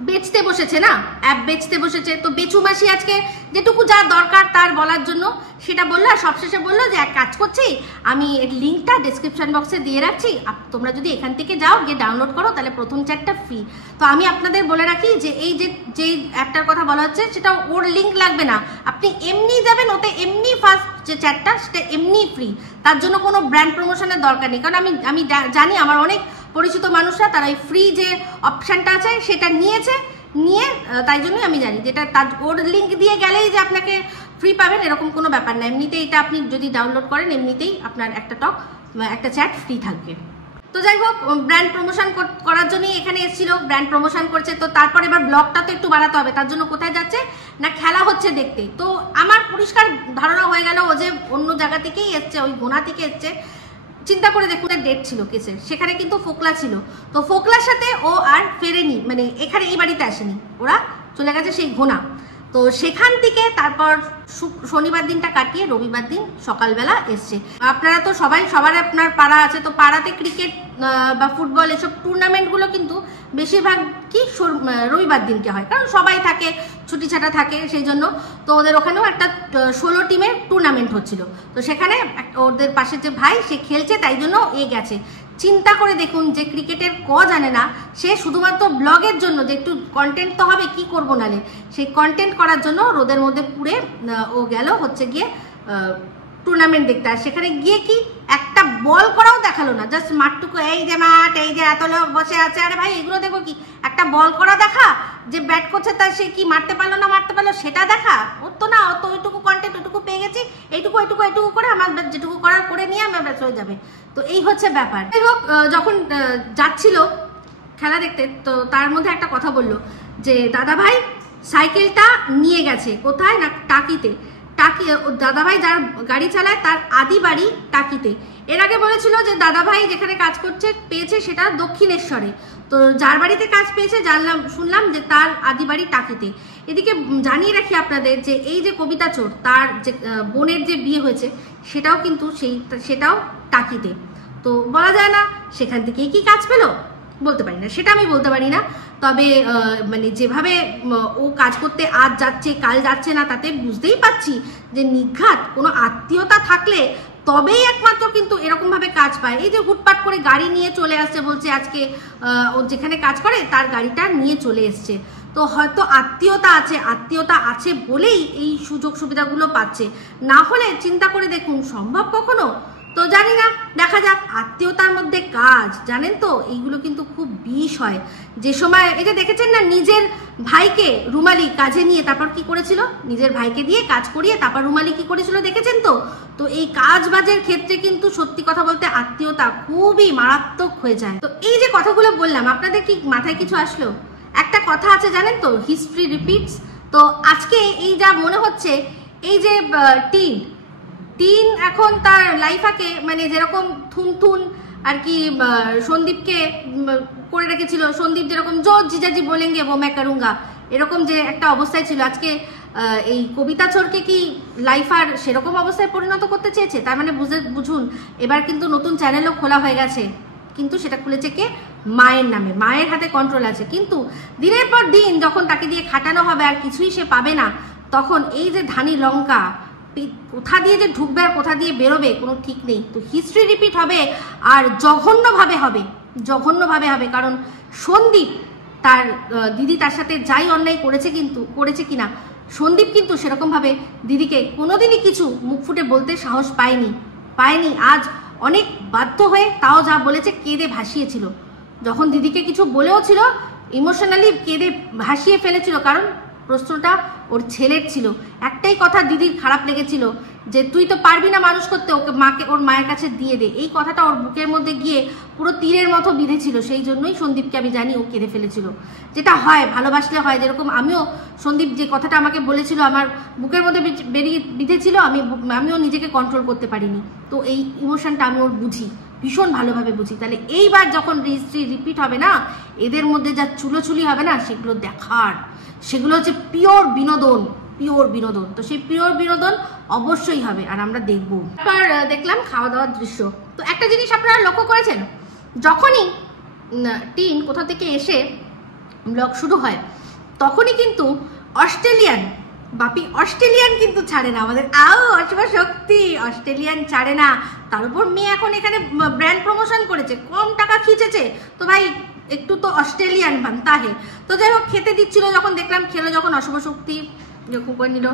বেচতে বসেছে না, অ্যাপ বেচতে বসেছে। তো বেচু মাসি আজকে যেটুকু যা দরকার তার বলার জন্য সেটা বললো, আর সবশেষে বললো যে এক কাজ করছি, আমি এর লিঙ্কটা ডেসক্রিপশন বক্সে দিয়ে রাখছি, তোমরা যদি এখান থেকে যাও গিয়ে ডাউনলোড করো তাহলে প্রথম চ্যাটটা ফ্রি। তো আমি আপনাদের বলে রাখি যে এই যে অ্যাপটার কথা বলা হচ্ছে সেটা ওর লিঙ্ক লাগবে না, আপনি এমনি যাবেন, ওতে এমনি ফার্স্ট যে চ্যাটটা সেটা এমনি ফ্রি, তার জন্য কোনো ব্র্যান্ড প্রমোশনের দরকার নেই। কারণ আমি জানি আমার অনেক পরিচিত মানুষরা তারা এই ফ্রি যে অপশানটা আছে সেটা নিয়ে তাই জন্যই আমি জানি যেটা তার ওর লিঙ্ক দিয়ে গেলেই যে আপনাকে ফ্রি পাবেন এরকম কোনো ব্যাপার না। এমনিতেই এটা আপনি যদি ডাউনলোড করেন এমনিতেই আপনার একটা চ্যাট ফ্রি থাকবে। তো যাই হোক, ব্র্যান্ড প্রমোশন করার জন্যই এখানে এসেছিল, ব্র্যান্ড প্রমোশন করছে। তো তারপর এবার ব্লগটা তো একটু বাড়াতে হবে, তার জন্য কোথায় যাচ্ছে না খেলা হচ্ছে দেখতে। তো আমার পরিষ্কার ধারণা হয়ে গেল ও যে অন্য জায়গা থেকেই এসছে, ওই গোনা থেকে এসছে। চিন্তা করে দেখুন, ডেট ছিল কেসের, সেখানে কিন্তু ফোকলা ছিল। তো ফোকলার সাথে ও আর ফেরেনি, মানে এখানে এই বাড়িতে আসেনি, ওরা চলে গেছে সেই ঘোনা। তো সেখান থেকে তারপর শনিবার দিনটা কাটিয়ে রবিবার দিন সকালবেলা এসছে। আপনারা তো সবার আপনার পাড়া আছে, তো পাড়াতে ক্রিকেট বা ফুটবল এসব টুর্নামেন্টগুলো কিন্তু বেশিরভাগ কি রবিবার দিনকে হয়, কারণ সবাই থাকে, ছুটি ছাটা থাকে, সেই জন্য। তো ওদের ওখানেও একটা 16 টিমের টুর্নামেন্ট হচ্ছিল। তো সেখানে ওদের পাশে যে ভাই সে খেলছে, তাই জন্য গেছে। চিন্তা করে দেখুন, যে ক্রিকেটের জানে না, সে শুধুমাত্র ব্লগের জন্য যে একটু কন্টেন্ট তো হবে, কি করবো নালে, সেই কন্টেন্ট করার জন্য রোদের মধ্যে পুড়ে ও গেল হচ্ছে গিয়ে টুর্নামেন্ট দেখতে। আর সেখানে গিয়ে কি একটা বল করাও দেখালো না, জাস্ট মাঠটুকু, এই যে মাঠ, এই যে এত লোক বসে আছে, আরে ভাই এগুলো দেখো কি, একটা বল করা দেখা, যে ব্যাট করছে তার সে কি মারতে পারলো না মারতে পারলো সেটা দেখা, ওর তো না, অত ওইটুকু কন্টেন্ট ওইটুকু পেয়ে গেছি, এইটুকু করে আমার যেটুকু করার করে নিয়ে আমার ব্যাস হয়ে যাবে। তো এই হচ্ছে ব্যাপার। যাই হোক, যখন যাচ্ছিল খেলা দেখতে, তো তার মধ্যে একটা কথা বললো যে দাদা ভাই সাইকেলটা নিয়ে গেছে কোথায় না টাকিতে। দাদাভাই যার গাড়ি চালায় তার আদি বাড়ি টাকিতে। এর আগে বলেছিল যে দাদাভাই যেখানে কাজ করছে পেয়েছে সেটা দক্ষিণেশ্বরে। তো যার বাড়িতে কাজ পেয়েছে শুনলাম যে তার আদি বাড়ি টাকিতে। এদিকে জানিয়ে রাখি আপনাদের যে এই যে কবিতা চোর, তার যে বোনের যে বিয়ে হয়েছে সেটাও কিন্তু সেটাও টাকিতে। তো বলা যায় না সেখান থেকেই কি কাজ পেলো, বলতে পারি না, সেটা আমি বলতে পারি না। তবে মানে যেভাবে ও কাজ করতে আজ যাচ্ছে কাল যাচ্ছে না, তাতে বুঝতেই পারছি যে নিঘাত কোনো আত্মীয়তা থাকলে তবেই একমাত্র কিন্তু এরকমভাবে কাজ পায়। এই যে হুটপাট করে গাড়ি নিয়ে চলে আসছে, বলছে আজকে ও যেখানে কাজ করে তার গাড়িটা নিয়ে চলে এসছে। তো হয়তো আত্মীয়তা আছে বলেই এই সুযোগ সুবিধাগুলো পাচ্ছে, না হলে চিন্তা করে দেখুন সম্ভব কখনো? তো জানি না, দেখা যাক। আত্মীয়তার মধ্যে কাজ, জানেন তো এইগুলো কিন্তু খুব বিষ হয়। যে সময় এটা দেখেছেন না, নিজের ভাইকে রুমালি কাজে নিয়ে তারপর কি করেছিল, নিজের ভাইকে দিয়ে কাজ করিয়ে তারপর রুমালি কি করেছিল দেখেছেন তো? তো এই কাজ বাজের ক্ষেত্রে কিন্তু সত্যি কথা বলতে আত্মীয়তা খুবই মারাত্মক হয়ে যায়। তো এই যে কথাগুলো বললাম, আপনাদের কি মাথায় কিছু আসলো? একটা কথা আছে জানেন তো, হিস্ট্রি রিপিটস। তো আজকে এই যা মনে হচ্ছে, এই যে টিন এখন তার লাইফাকে মানে যেরকম থুন আর কি সন্দীপকে করে রেখেছিল, সন্দীপ যেরকম জো জিজাজি বলেঙ্গে वो मैं करूंगा, এরকম যে একটা অবস্থায় ছিল, আজকে এই কবিতা চোরকে কি লাইফার সেরকম অবস্থায় পরিণত করতে চেয়েছে। তার মানে বুঝুন এবার কিন্তু নতুন চ্যানেলও খোলা হয়ে গেছে, কিন্তু সেটা খুলেছে কে? মায়ের নামে, মায়ের হাতে কন্ট্রোল আছে। কিন্তু দিনের পর দিন যখন তাকে দিয়ে খাটানো হবে আর কিছুই সে পাবে না, তখন এই যে ধানি লঙ্কা কোথা দিয়ে যে ঢুকবে আর কোথা দিয়ে বেরোবে কোনো ঠিক নেই। তো হিস্ট্রি রিপিট হবে, আর জঘন্যভাবে হবে। কারণ সন্দীপ তার দিদি তার সাথে যাই অন্যায় করেছে কিনা, সন্দীপ কিন্তু সেরকমভাবে দিদিকে কোনোদিনই কিছু মুখ ফুটে বলতে সাহস পায়নি। আজ অনেক বাধ্য হয়ে তাও যা বলেছে কেঁদে ভাসিয়েছিল। যখন দিদিকে কিছু বলেও ছিল, ইমোশনালি কেঁদে ভাসিয়ে ফেলেছিল, কারণ প্রশ্নটা ওর ছেলের ছিল। একটাই কথা দিদির খারাপ লেগেছিল যে তুই তো পারবি না মানুষ করতে, ওর মায়ের কাছে দিয়ে দে। এই কথাটা ওর বুকের মধ্যে গিয়ে পুরো তীরের মতো বিঁধেছিল। সেই জন্যই সন্দীপকে আমি জানি ও কেঁদে ফেলেছিল। যেটা হয় ভালোবাসলে হয়, যেরকম আমিও সন্দীপ যে কথাটা আমাকে বলেছিল আমার বুকের মধ্যে বিঁধেছিল, আমিও নিজেকে কন্ট্রোল করতে পারিনি। তো এই ইমোশনটা আমি ওর বুঝি, ভীষণ ভালোভাবে বুঝি। তাহলে এইবার যখন হিস্ট্রি রিপিট হবে না, এদের মধ্যে যা চুলোচুলি হবে না, সেগুলো দেখার, সেগুলো হচ্ছে পিওর বিনোদন। তো সেই পিওর বিনোদন অবশ্যই হবে, আর আমরা দেখবো। তারপর দেখলাম খাওয়া দাওয়ার দৃশ্য। তো একটা জিনিস আপনারা লক্ষ্য করেছেন, যখনই টিন কোথা থেকে এসে ব্লগ শুরু হয়, তখনই কিন্তু অস্ট্রেলিয়ান কিন্তু ছাড়ে না। আমাদের অশুভ শক্তি অস্ট্রেলিয়ান ছাড়ে না। তার উপর মেয়ে এখন এখানে ব্র্যান্ড প্রমোশন করেছে, কম টাকা খিচেছে, তো ভাই একটু তো অস্ট্রেলিয়ান বানতা হে। তো যাই হোক, খেতে দিচ্ছিল যখন দেখলাম, খেলো যখন অশুভ শক্তি যখন করে নিল,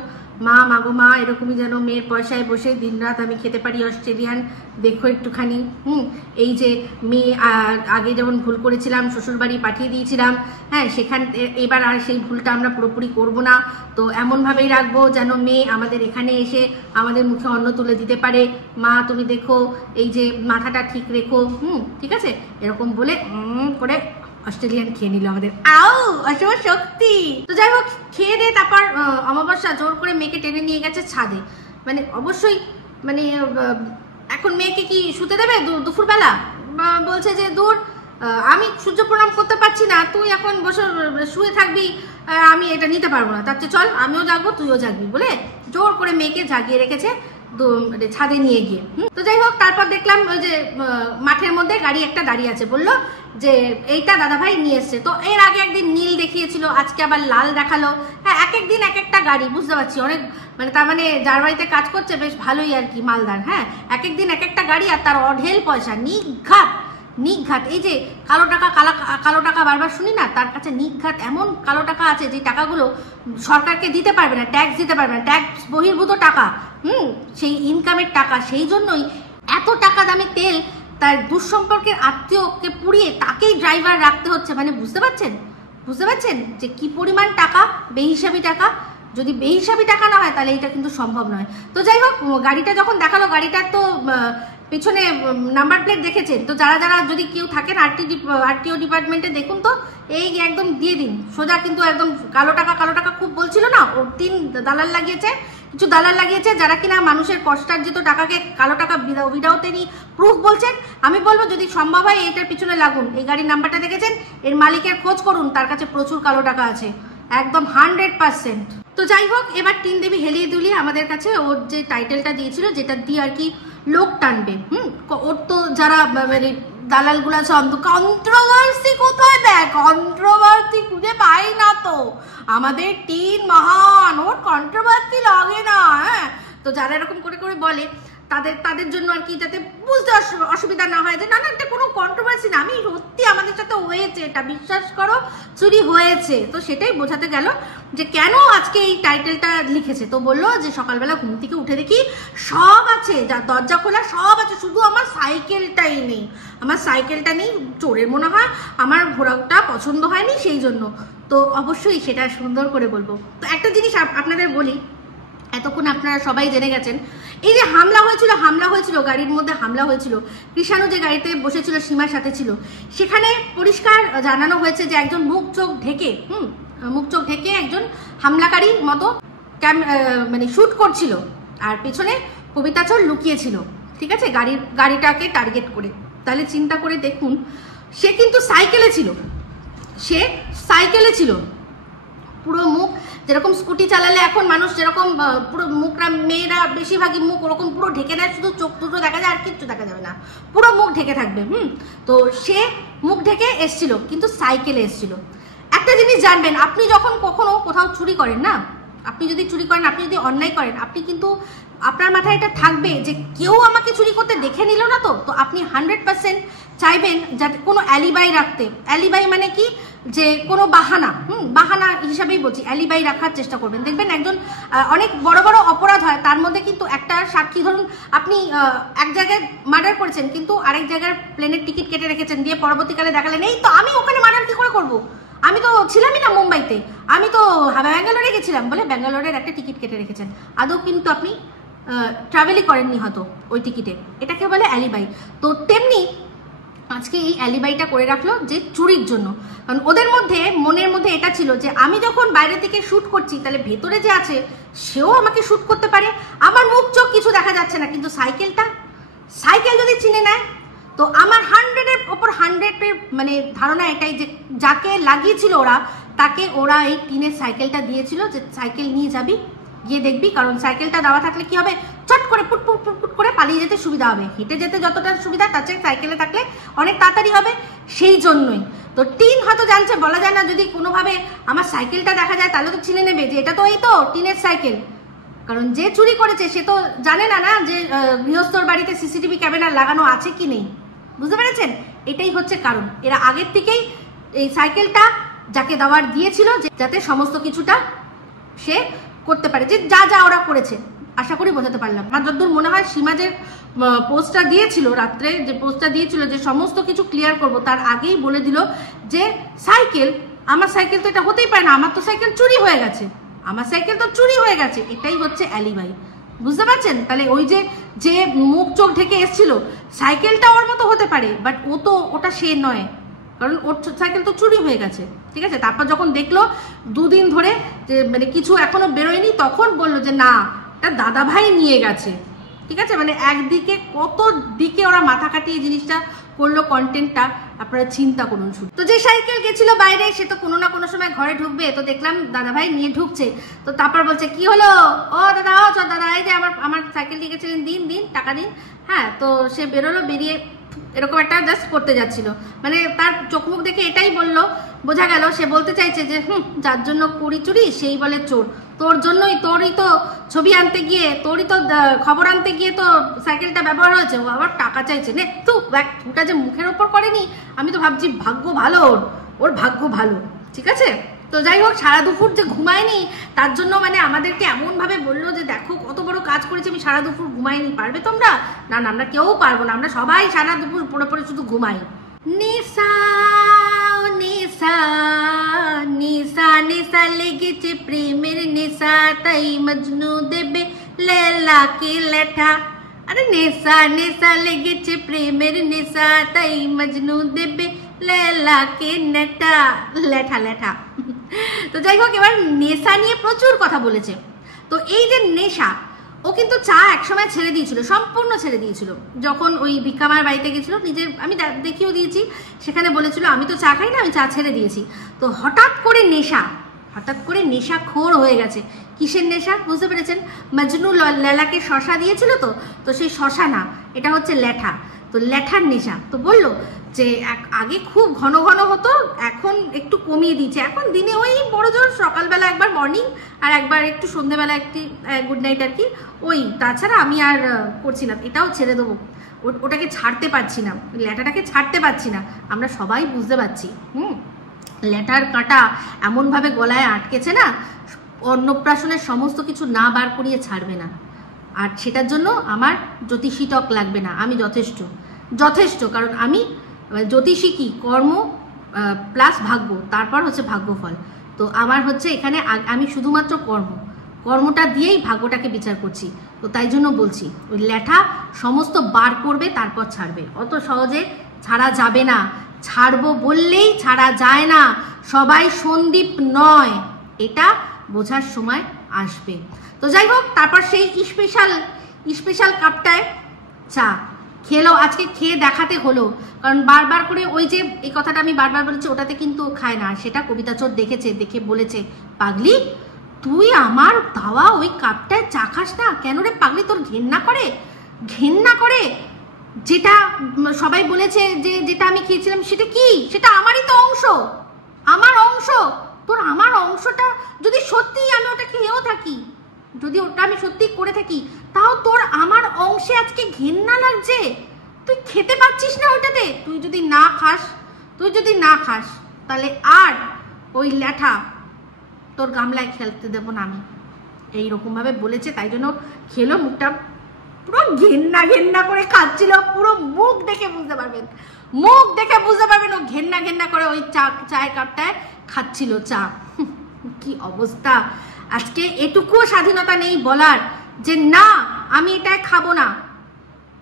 মা এরকমই যেন মেয়ের পয়সায় বসে দিনরাত আমি খেতে পারি অস্ট্রেলিয়ান, দেখো একটুখানি। এই যে মেয়ে আগে যেমন ভুল করেছিলাম, শ্বশুরবাড়ি পাঠিয়ে দিয়েছিলাম, হ্যাঁ, এবার আর সেই ভুলটা আমরা পুরোপুরি করব না। তো এমনভাবেই রাখবো যেন মেয়ে আমাদের এখানে এসে আমাদের মুখে অন্ন তুলে দিতে পারে। মা তুমি দেখো, এই যে মাথাটা ঠিক রেখো, ঠিক আছে, এরকম বলে করে অস্ট্রেলিয়ান খেয়ে নিল আমাদের অশুভ শক্তি। তো যাই হোক, খেয়ে দে তারপর অমাবস্যা জোর করে মেয়েকে টেনে নিয়ে গেছে ছাদে। মানে অবশ্যই মানে এখন মেয়েকে কি শুতে দেবে দুপুরবেলা? বলছে যে দূর, আমি সূর্য প্রণাম করতে পারছি না, তুই এখন বসে শুয়ে থাকবি, আমি এটা নিতে পারবো না, তার চেয়ে চল আমিও জাগবো তুইও জাগবি বলে জোর করে মেয়েকে জাগিয়ে রেখেছে ছাদে নিয়ে গিয়ে। তো যাই হোক, তারপর দেখলাম ওই যে মাঠের মধ্যে গাড়ি একটা দাঁড়িয়ে আছে, বললো যে এইটা দাদা ভাই নিয়ে এসছে। তো এর আগে একদিন নীল দেখিয়েছিল, আজকে আবার লাল দেখালো। হ্যাঁ, এক একদিন এক একটা গাড়ি, বুঝতে পারছি অনেক, মানে তার মানে যার বাড়িতে কাজ করছে বেশ ভালোই আর কি মালদার। হ্যাঁ, এক একদিন এক একটা গাড়ি, আর তার অঢেল পয়সা, নিঘাত। এই যে কালো টাকা বারবার শুনি না, তার কাছে নিঘাত এমন কালো টাকা আছে যে টাকাগুলো সরকারকে দিতে পারবে না, ট্যাক্স দিতে পারবে না, ট্যাক্স বহির্ভূত টাকা, সেই ইনকামের টাকা। সেই জন্যই এত টাকা দামে তেল তার দুঃসম্পর্কের আত্মীয়কে পুড়িয়ে তাকেই ড্রাইভার রাখতে হচ্ছে। মানে বুঝতে পারছেন যে কি পরিমাণ টাকা, বেহিসাবি টাকা। যদি বেহিসাবি টাকা না হয় তাহলে এটা কিন্তু সম্ভব নয়। তো যাই হোক, গাড়িটা যখন দেখালো, গাড়িটার তো পেছনে নাম্বার প্লেট দেখেছেন তো, যারা যারা যদি কেউ থাকেন আরটিও ডিপার্টমেন্টে দেখুন তো, এই একদম দিয়ে দিন সোজা। কিন্তু একদম কালো টাকা খুব বলছিল না, ওর 3 দালাল লাগিয়েছে, কিছু দালাল লাগিয়েছে যারা কিনা মানুষের কষ্টার্জিত টাকাকে কালো টাকা উইদাউট এনি প্রুফ বলছেন। আমি বলবো যদি সম্ভব হয় এইটার পিছনে লাগুন। এই গাড়ির নাম্বারটা দেখেছেন, এর মালিকের খোঁজ করুন, তার কাছে প্রচুর কালো টাকা আছে, একদম 100%। তো যাই হোক, এবার টিন দেবী হেলিয়ে দুলিয়ে আমাদের কাছে ওর যে টাইটেলটা দিয়েছিল, যেটা দিয়ে আর কি লোক টানবে, ওর তো যারা মানে দালালগুলো আছে, কন্ট্রোভার্সি কোথায় দেয়, কন্ট্রোভার্সি খুঁজে পাই না তো, আমাদের টিন মহান, ওর কন্ট্রোভার্সি লাগে না। হ্যাঁ, তো যারা এরকম করে করে বলে তাদের জন্য আর কি, যাতে বুঝতে অসুবিধা না হয় যে না না এটা কোনো কন্ট্রোভার্সি না, আমি সত্যি আমাদের সাথে হয়েছে, এটা বিশ্বাস করো চুরি হয়েছে। তো সেটাই বোঝাতে গেল যে কেন আজকে এই টাইটেলটা লিখেছে। তো বললো যে সকালবেলা ঘুম থেকে উঠে দেখি সব আছে, যা দরজা খোলা সব আছে, শুধু আমার সাইকেলটাই নেই, আমার সাইকেলটা নেই, চোরের মনে হয় আমার ঘোড়াটা পছন্দ হয়নি সেই জন্য। তো অবশ্যই সেটা সুন্দর করে বলবো। তো একটা জিনিস আপনাদের বলি, এতক্ষণ আপনারা সবাই জেনে গেছেন, এই যে হামলা হয়েছিল গাড়ির মধ্যে হামলা হয়েছিল, কৃষাণু যে গাড়িতে বসেছিল সীমার সাথে ছিল, সেখানে পরিষ্কার জানানো হয়েছে যে একজন মুখ চোখ ঢেকে একজন হামলাকারীর মতো মানে শুট করছিল, আর পেছনে কবিতাচর লুকিয়েছিল, ঠিক আছে, গাড়িটাকে টার্গেট করে। তাহলে চিন্তা করে দেখুন, সে কিন্তু সাইকেলে ছিল, পুরো মুখ যেরকম স্কুটি চালালে এখন মানুষ যেরকম পুরো মুখটা, মেয়েরা বেশিরভাগই মুখ ওরকম পুরো ঢেকে নেয়, শুধু চোখ দুটো দেখা যায় আর কিচ্ছু দেখা যাবে না, পুরো মুখ ঢেকে থাকবে। তো সে মুখ ঢেকে এসছিল, কিন্তু সাইকেলে এসছিল। একটা জিনিস জানবেন, আপনি যখন কখনো কোথাও চুরি করেন না, আপনি যদি চুরি করেন, আপনি যদি অন্যায় করেন, আপনি কিন্তু আপনার মাথায় এটা থাকবে যে কেউ আমাকে চুরি করতে দেখে নিল না তো। তো আপনি 100% চাইবেন যাতে কোনো অ্যালিবাই রাখতে। অ্যালিবাই মানে কি, যে কোনো বাহানা হিসাবেই বলছি, অ্যালিবাই রাখার চেষ্টা করবেন। দেখবেন একজন অনেক বড় বড় অপরাধ হয়, তার মধ্যে কিন্তু একটা সাক্ষী, ধরুন আপনি এক জায়গায় মার্ডার করেছেন, কিন্তু আরেক জায়গায় প্লেনের টিকিট কেটে রেখেছেন, দিয়ে পরবর্তীকালে দেখালেন এই তো আমি ওখানে মার্ডার কি করে করবো, আমি তো ছিলামই না মুম্বাইতে, আমি তো ব্যাঙ্গালোরে গেছিলাম, বলে ব্যাঙ্গালোরের একটা টিকিট কেটে রেখেছেন, আদৌ কিন্তু আপনি ট্রাভেলই করেননি হয়তো ওই টিকিটে, এটাকে বলে অ্যালিবাই। তো তেমনি আজকে এই অ্যালিবাইটা করে রাখলো যে চুরির জন্য, কারণ ওদের মনের মধ্যে এটা ছিল যে আমি যখন বাইরে থেকে শ্যুট করছি, তাহলে ভেতরে যে আছে সেও আমাকে শ্যুট করতে পারে, আমার মুখ চোখ কিছু দেখা যাচ্ছে না, কিন্তু সাইকেল যদি চিনে নেয়, তো আমার 100-এর ওপর 100-এর মানে ধারণা এটাই যে যাকে লাগিয়েছিল তাকে ওরা এই টিনের সাইকেলটা দিয়েছিল, যে সাইকেল নিয়ে যাবি, গিয়ে দেখবি, কারণ সাইকেলটা দেওয়া থাকলে কি হবে, চট করে পুট করে পালিয়ে যেতে সুবিধা হবে, হেঁটে যেতে যতটা সুবিধা তার চেয়ে সাইকেলে থাকলে অনেক তাড়াতাড়ি হবে, সেই জন্যই। তো টিন হয়তো জানছে, বলা যায় না, যদি কোনোভাবে আমার সাইকেলটা দেখা যায় তাহলে তো চিনে নেবে যে এটা তো এই তো টিনের সাইকেল, কারণ যে চুরি করেছে সে তো জানে না যে গৃহস্থর বাড়িতে সিসিটিভি ক্যামেরা লাগানো আছে কি নেই, বুঝতে পেরেছেন? এটাই হচ্ছে কারণ, এরা আগের থেকেই এই সাইকেলটা যাকে দেওয়ার দিয়েছিল, যাতে সমস্ত কিছুটা সে করতে পারে, যে যা ওরা করেছে। আশা করি বোঝাতে পারলাম। আমার যতদূর মনে হয় সীমা যে পোস্টটা দিয়েছিল রাত্রে, যে পোস্টটা দিয়েছিল যে সমস্ত কিছু ক্লিয়ার করব, তার আগেই বলে দিল যে আমার সাইকেল তো এটা হতেই পারে না, আমার তো সাইকেল চুরি হয়ে গেছে, এটাই হচ্ছে অ্যালিবাই, বুঝতে পারছেন? তাহলে ওই যে মুখ চোখ ঢেকে এসেছিল, সাইকেলটা ওর মতো হতে পারে, বাট ওটা সে নয়, কারণ ওর সাইকেল তো চুরি হয়ে গেছে, ঠিক আছে। তারপর যখন দেখলো 2 দিন ধরে যে মানে কিছু এখনো বেরোয়নি, তখন বললো যে না, এটা দাদা ভাই নিয়ে গেছে, ঠিক আছে। মানে একদিকে কত দিকে ওরা মাথা কাটিয়ে জিনিসটা করলো, কন্টেন্টটা আপনারা চিন্তা করুন শুধু। তো যে সাইকেল গেছিল বাইরে, সে তো কোনো না কোনো সময় ঘরে ঢুকবে, তো দেখলাম দাদা ভাই নিয়ে ঢুকছে, তো তারপর বলছে কি হলো, ও দাদা দাদা, এই যে আমার সাইকেল নিয়ে গেছিলেন, দিন টাকা দিন। হ্যাঁ, তো সে বেরোলো, বেরিয়ে এরকম একটা জাস্ট করতে যাচ্ছিল, মানে তার চোখ মুখ দেখে এটাই বোঝা গেল, সে বলতে চাইছে যে যার জন্য করি চুরি সেই বলে চোর, তোরই তো ছবি আনতে গিয়ে, তোরই তো খবর আনতে গিয়ে তো সাইকেলটা ব্যবহার হয়েছে, ও আবার টাকা চাইছে, নে তুটা যে মুখের ওপর করেনি, আমি তো ভাবছি ভাগ্য ভালো, ওর ভাগ্য ভালো, ঠিক আছে। তো যাই হোক, সারা দুপুর যে ঘুমায়নি, তার জন্য মানে আমাদেরকে এমনভাবে বললো যে দেখো কত বড় কাজ করেছি আমি, সারা দুপুর ঘুমাইনি, পারবে তোমরা? না, আমরা কেউ পারবো না, আমরা সবাই সারা দুপুর পড়ে শুধু ঘুমাই। নেশা নেশা নেশা নেশা লেগেছে প্রেমের নেশা, তাই মজনু দেবে লেলাকে লেঠা, আরে নেশা নেশা লেগেছে প্রেমের নেশা, তাই মজনু দেবে লেলাকে নেটা, লেঠা লেঠা। তো যাই হোক, এবার নেশা নিয়ে প্রচুর কথা বলেছে। তো এই যে নেশা, ও কিন্তু চা একসময় ছেড়ে দিয়েছিল, সম্পূর্ণ ছেড়ে দিয়েছিল। যখন ওই ভিক্ষামার বাড়িতে গেছিল, নিজের আমি দেখিয়েও দিয়েছি, সেখানে বলেছিল আমি তো চা খাই না, আমি চা ছেড়ে দিয়েছি। তো হঠাৎ করে নেশা খোর হয়ে গেছে। কিসের নেশা বুঝতে পেরেছেন? মজনু লেলাকে শশা দিয়েছিল, তো সেই শশা না, এটা হচ্ছে ল্যাঠা। তো ল্যাঠার নেশা। তো বললো যে আগে খুব ঘন ঘন হতো, এখন একটু কমিয়ে দিয়েছে। এখন দিনে ওই বড় জোর সকালবেলা একবার মর্নিং, আর একবার একটু সন্ধ্যেবেলা একটি গুড নাইট আর কি, ওই। তাছাড়া আমি আর করছি না, এটাও ছেড়ে দেবো। ওটাকে ছাড়তে পারছি না, ল্যাঠাটাকে ছাড়তে পারছি না, আমরা সবাই বুঝতে পারছি। ল্যাঠার কাঁটা এমনভাবে গলায় আটকেছে না, অন্নপ্রাশনের সমস্ত কিছু না বার করিয়ে ছাড়বে না। আর সেটার জন্য আমার জ্যোতিষী টক লাগবে না, আমি যথেষ্ট। কারণ আমি জ্যোতিষী কি, কর্ম প্লাস ভাগ্য, তারপর হচ্ছে ভাগ্যফল। তো আমার হচ্ছে এখানে আমি শুধুমাত্র কর্মটা দিয়েই ভাগ্যটাকে বিচার করছি। তো তাই জন্য বলছি, ওই ল্যাঠা সমস্ত বার করবে, তারপর ছাড়বে। অত সহজে ছাড়া যাবে না, ছাড়বো বললেই ছাড়া যায় না। সবাই সন্দীপ নয়, এটা বোঝার সময় আসবে। তো যাই হোক, তারপর সেই স্পেশাল কাপটায় চা খেলো। আজকে খেয়ে দেখাতে হলো, কারণ বারবার করে ওই যে এই কথাটা আমি বারবার বলেছি, ওটাতে কিন্তু খায় না। সেটা কবিতা চোর দেখেছে, দেখে বলেছে, পাগলি তুই আমার দাওয়া ওই কাপটায় চা খাস না কেন রে পাগলি? তোর ঘেন্না করে যেটা সবাই বলেছে যে যেটা আমি খেয়েছিলাম, সেটা কি? সেটা আমারই তো অংশ, আমার অংশ। তোর আমার অংশটা যদি সত্যি আমি ওটা খেয়েও থাকি, যদি ওটা আমি সত্যি করে থাকি, তাও তোর আমার অংশে আজকে ঘেন্না লাগছে। তুই খেতে পাচ্ছিস না ওইটাতে। তুই যদি না খাস তাহলে আর ওই ল্যাঠা তোর গামলায় খেলতে দেবো না আমি। এইরকম ভাবে বলেছে, তাই জন্য খেলো। মুখটা পুরো ঘেন্না করে খাচ্ছিল, পুরো মুখ দেখে বুঝতে পারবেন ও ঘেন্না করে ওই চায়ের কাপটায় খাচ্ছিল চা। কি অবস্থা! আজকে এটুকুও স্বাধীনতা নেই বলার যে না আমি এটা খাবো না।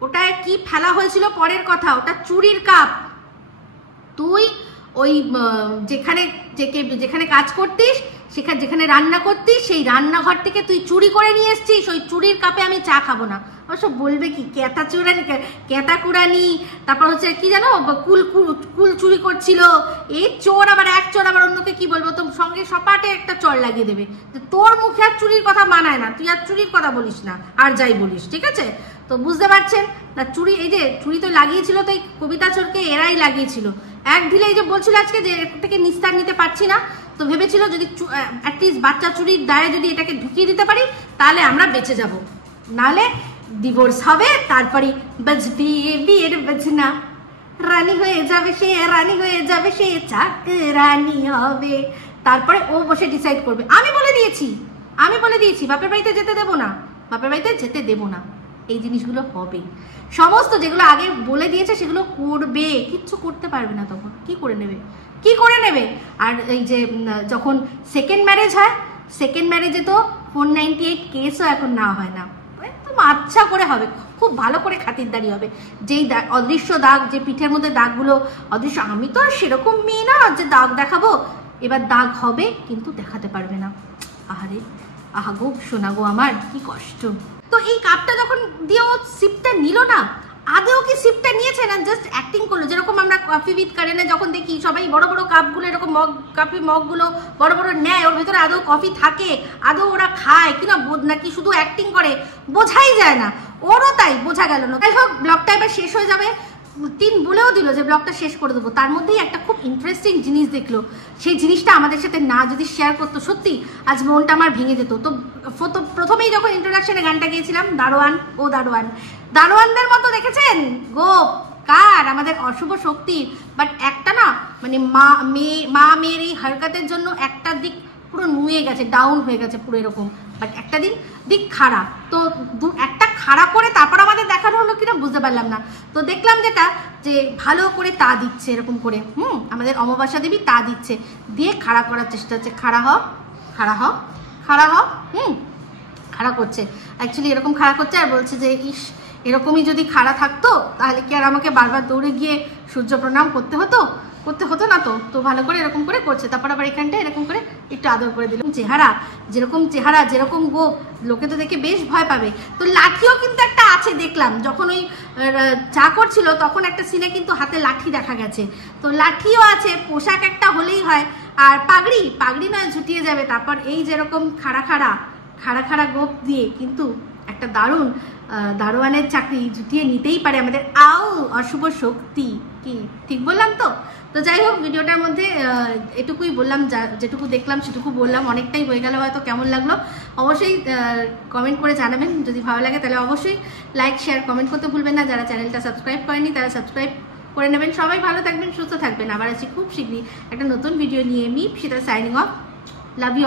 ওটায় কি ফেলা হয়েছিল পরের কথা, ওটা চুরির কাপ। তুই ওই যেখানে কাজ করতিস, যেখানে রান্না করতিস, সেই রান্নাঘর থেকে তুই চুরি করে নিয়ে এসছিস, ওই চুরির কাপে আমি চা খাবো না। অবশ্য বলবে কি কেতা কুড়ানি, তারপর হচ্ছে কি জানো, কুল চুরি করছিল। এই চোর আবার অন্যকে কি বলবো, তোর সঙ্গে সপাটে একটা চর লাগিয়ে দেবে। তোর মুখে আর চুরির কথা মানায় না, তুই আর চুরির কথা বলিস না, আর যাই বলিস, ঠিক আছে? তো বুঝতে পারছেন না, চুরি তো লাগিয়েছিল, তো এই কবিতা চোরকে এরাই লাগিয়েছিল। এক ঢিলে এই যে বলছিল আজকে যে এর থেকে নিস্তার নিতে পারছি না, তো ভেবেছিল যদি অ্যাটলিস্ট বাচ্চা চুরির দায়ে যদি এটাকে ঢুকিয়ে দিতে পারি, তাহলে আমরা বেঁচে যাব। নালে ডিভোর্স হবে, তারপরে বাজবি বিয়ের বাজনা, রানী হয়ে যাবে সে চাকরানী হবে। তারপরে ও বসে ডিসাইড করবে। আমি বলে দিয়েছি বাপের বাড়িতে যেতে দেবো না। এই জিনিসগুলো হবে, সমস্ত যেগুলো আগে বলে দিয়েছে সেগুলো করবে, কিচ্ছু করতে পারবে না। তখন কি করে নেবে? আর এই যে যখন সেকেন্ড ম্যারেজ হয়, সেকেন্ড ম্যারেজে তো 498 কেসও এখন না হয় না, একদম আচ্ছা করে হবে, খুব ভালো করে খাতিরদারি হবে। যেই অদৃশ্য দাগ, যে পিঠের মধ্যে দাগগুলো অদৃশ্য, আমি তো আর সেরকম মেয়ে না যে দাগ দেখাবো। এবার দাগ হবে কিন্তু দেখাতে পারবে না। আহাগো শোনা গো, আমার কি কষ্ট। তো এই কাপটা যখন দিয়ে ও সিপটা নিল না, আগেও কি সিপটা নিয়েছে না, জাস্ট অ্যাক্টিং করলো। যেরকম আমরা কফি উইথ কারেনে যখন দেখি সবাই বড় বড় কাপগুলো এরকম কফি মগগুলো বড় বড় নেয়, ওর ভেতরে আদৌ কফি থাকে, আদৌ ওরা খায় কিনা নাকি শুধু অ্যাক্টিং করে, বোঝাই যায় না। ওরও তাই, বোঝা গেল না। যাই হোক, ব্লগটা এবার শেষ হয়ে যাবে। তিন বলেও দিল যে ব্লগটা শেষ করে দেবো, তার মধ্যেই একটা খুব ইন্টারেস্টিং জিনিস দেখলো। সেই জিনিসটা আমাদের সাথে না যদি শেয়ার করতো, সত্যি আজ মনটা আমার ভেঙে যেত। তো প্রথমেই যখন ইন্ট্রোডাকশনে গানটা গিয়েছিলাম, দারোয়ানদের মতো দেখেছেন গোপ কার, আমাদের অশুভ শক্তি। বাট একটা না, মানে মা মেয়ের এই হরকতের জন্য একটা দিক পুরো নুয়ে গেছে, ডাউন হয়ে গেছে পুরো এরকম। বাট একটা দিক খাড়া, তো একটা খাড়া করে তারপর আমাদের দেখানো হলো কিনা বুঝতে পারলাম না। তো দেখলাম যেটা, যে ভালো করে তা দিচ্ছে এরকম করে, আমাদের অমাবস্যা দেবী তা দিচ্ছে, দিয়ে খাড়া করার চেষ্টা হচ্ছে। খাড়া হ, খাড়া করছে, অ্যাকচুয়ালি এরকম খাড়া করছে। আর বলছে যে ইস এরকমই যদি খাড়া থাকতো তাহলে কি আর আমাকে বারবার দৌড়ে গিয়ে সূর্য প্রণাম করতে হতো না। তো ভালো করে এরকম করে করছে, তারপর আবার এখানটা এরকম করে একটু আদর করে দিলাম। চেহারা যেরকম গোপ, লোকে তো দেখে বেশ ভয় পাবে। তো লাঠিও কিন্তু একটা আছে দেখলাম, যখন ওই চা করছিল তখন একটা সিনে কিন্তু হাতে লাঠি দেখা গেছে। তো লাঠিও আছে, পোশাক একটা হলেই হয়। আর পাগড়ি নয় ঝুটিয়ে যাবে। তারপর এই যেরকম খাড়া গোপ দিয়ে কিন্তু একটা দারোয়ানের চাকরি জুটিয়ে নিতেই পারে আমাদের অশুভ শক্তি। কি ঠিক বললাম তো? তো যাই হোক, ভিডিওটার মধ্যে এটুকুই বললাম, যেটুকু দেখলাম সেটুকু বললাম। অনেকটাই হয়ে গেল হয়তো। কেমন লাগলো অবশ্যই কমেন্ট করে জানাবেন। যদি ভালো লাগে তাহলে অবশ্যই লাইক শেয়ার কমেন্ট করতে ভুলবেন না। যারা চ্যানেলটা সাবস্ক্রাইব করেনি তারা সাবস্ক্রাইব করে নেবেন। সবাই ভালো থাকবেন, সুস্থ থাকবেন। আবার আছি খুব শীঘ্রই একটা নতুন ভিডিও নিয়ে। Me Ipsita signing off. Love you all.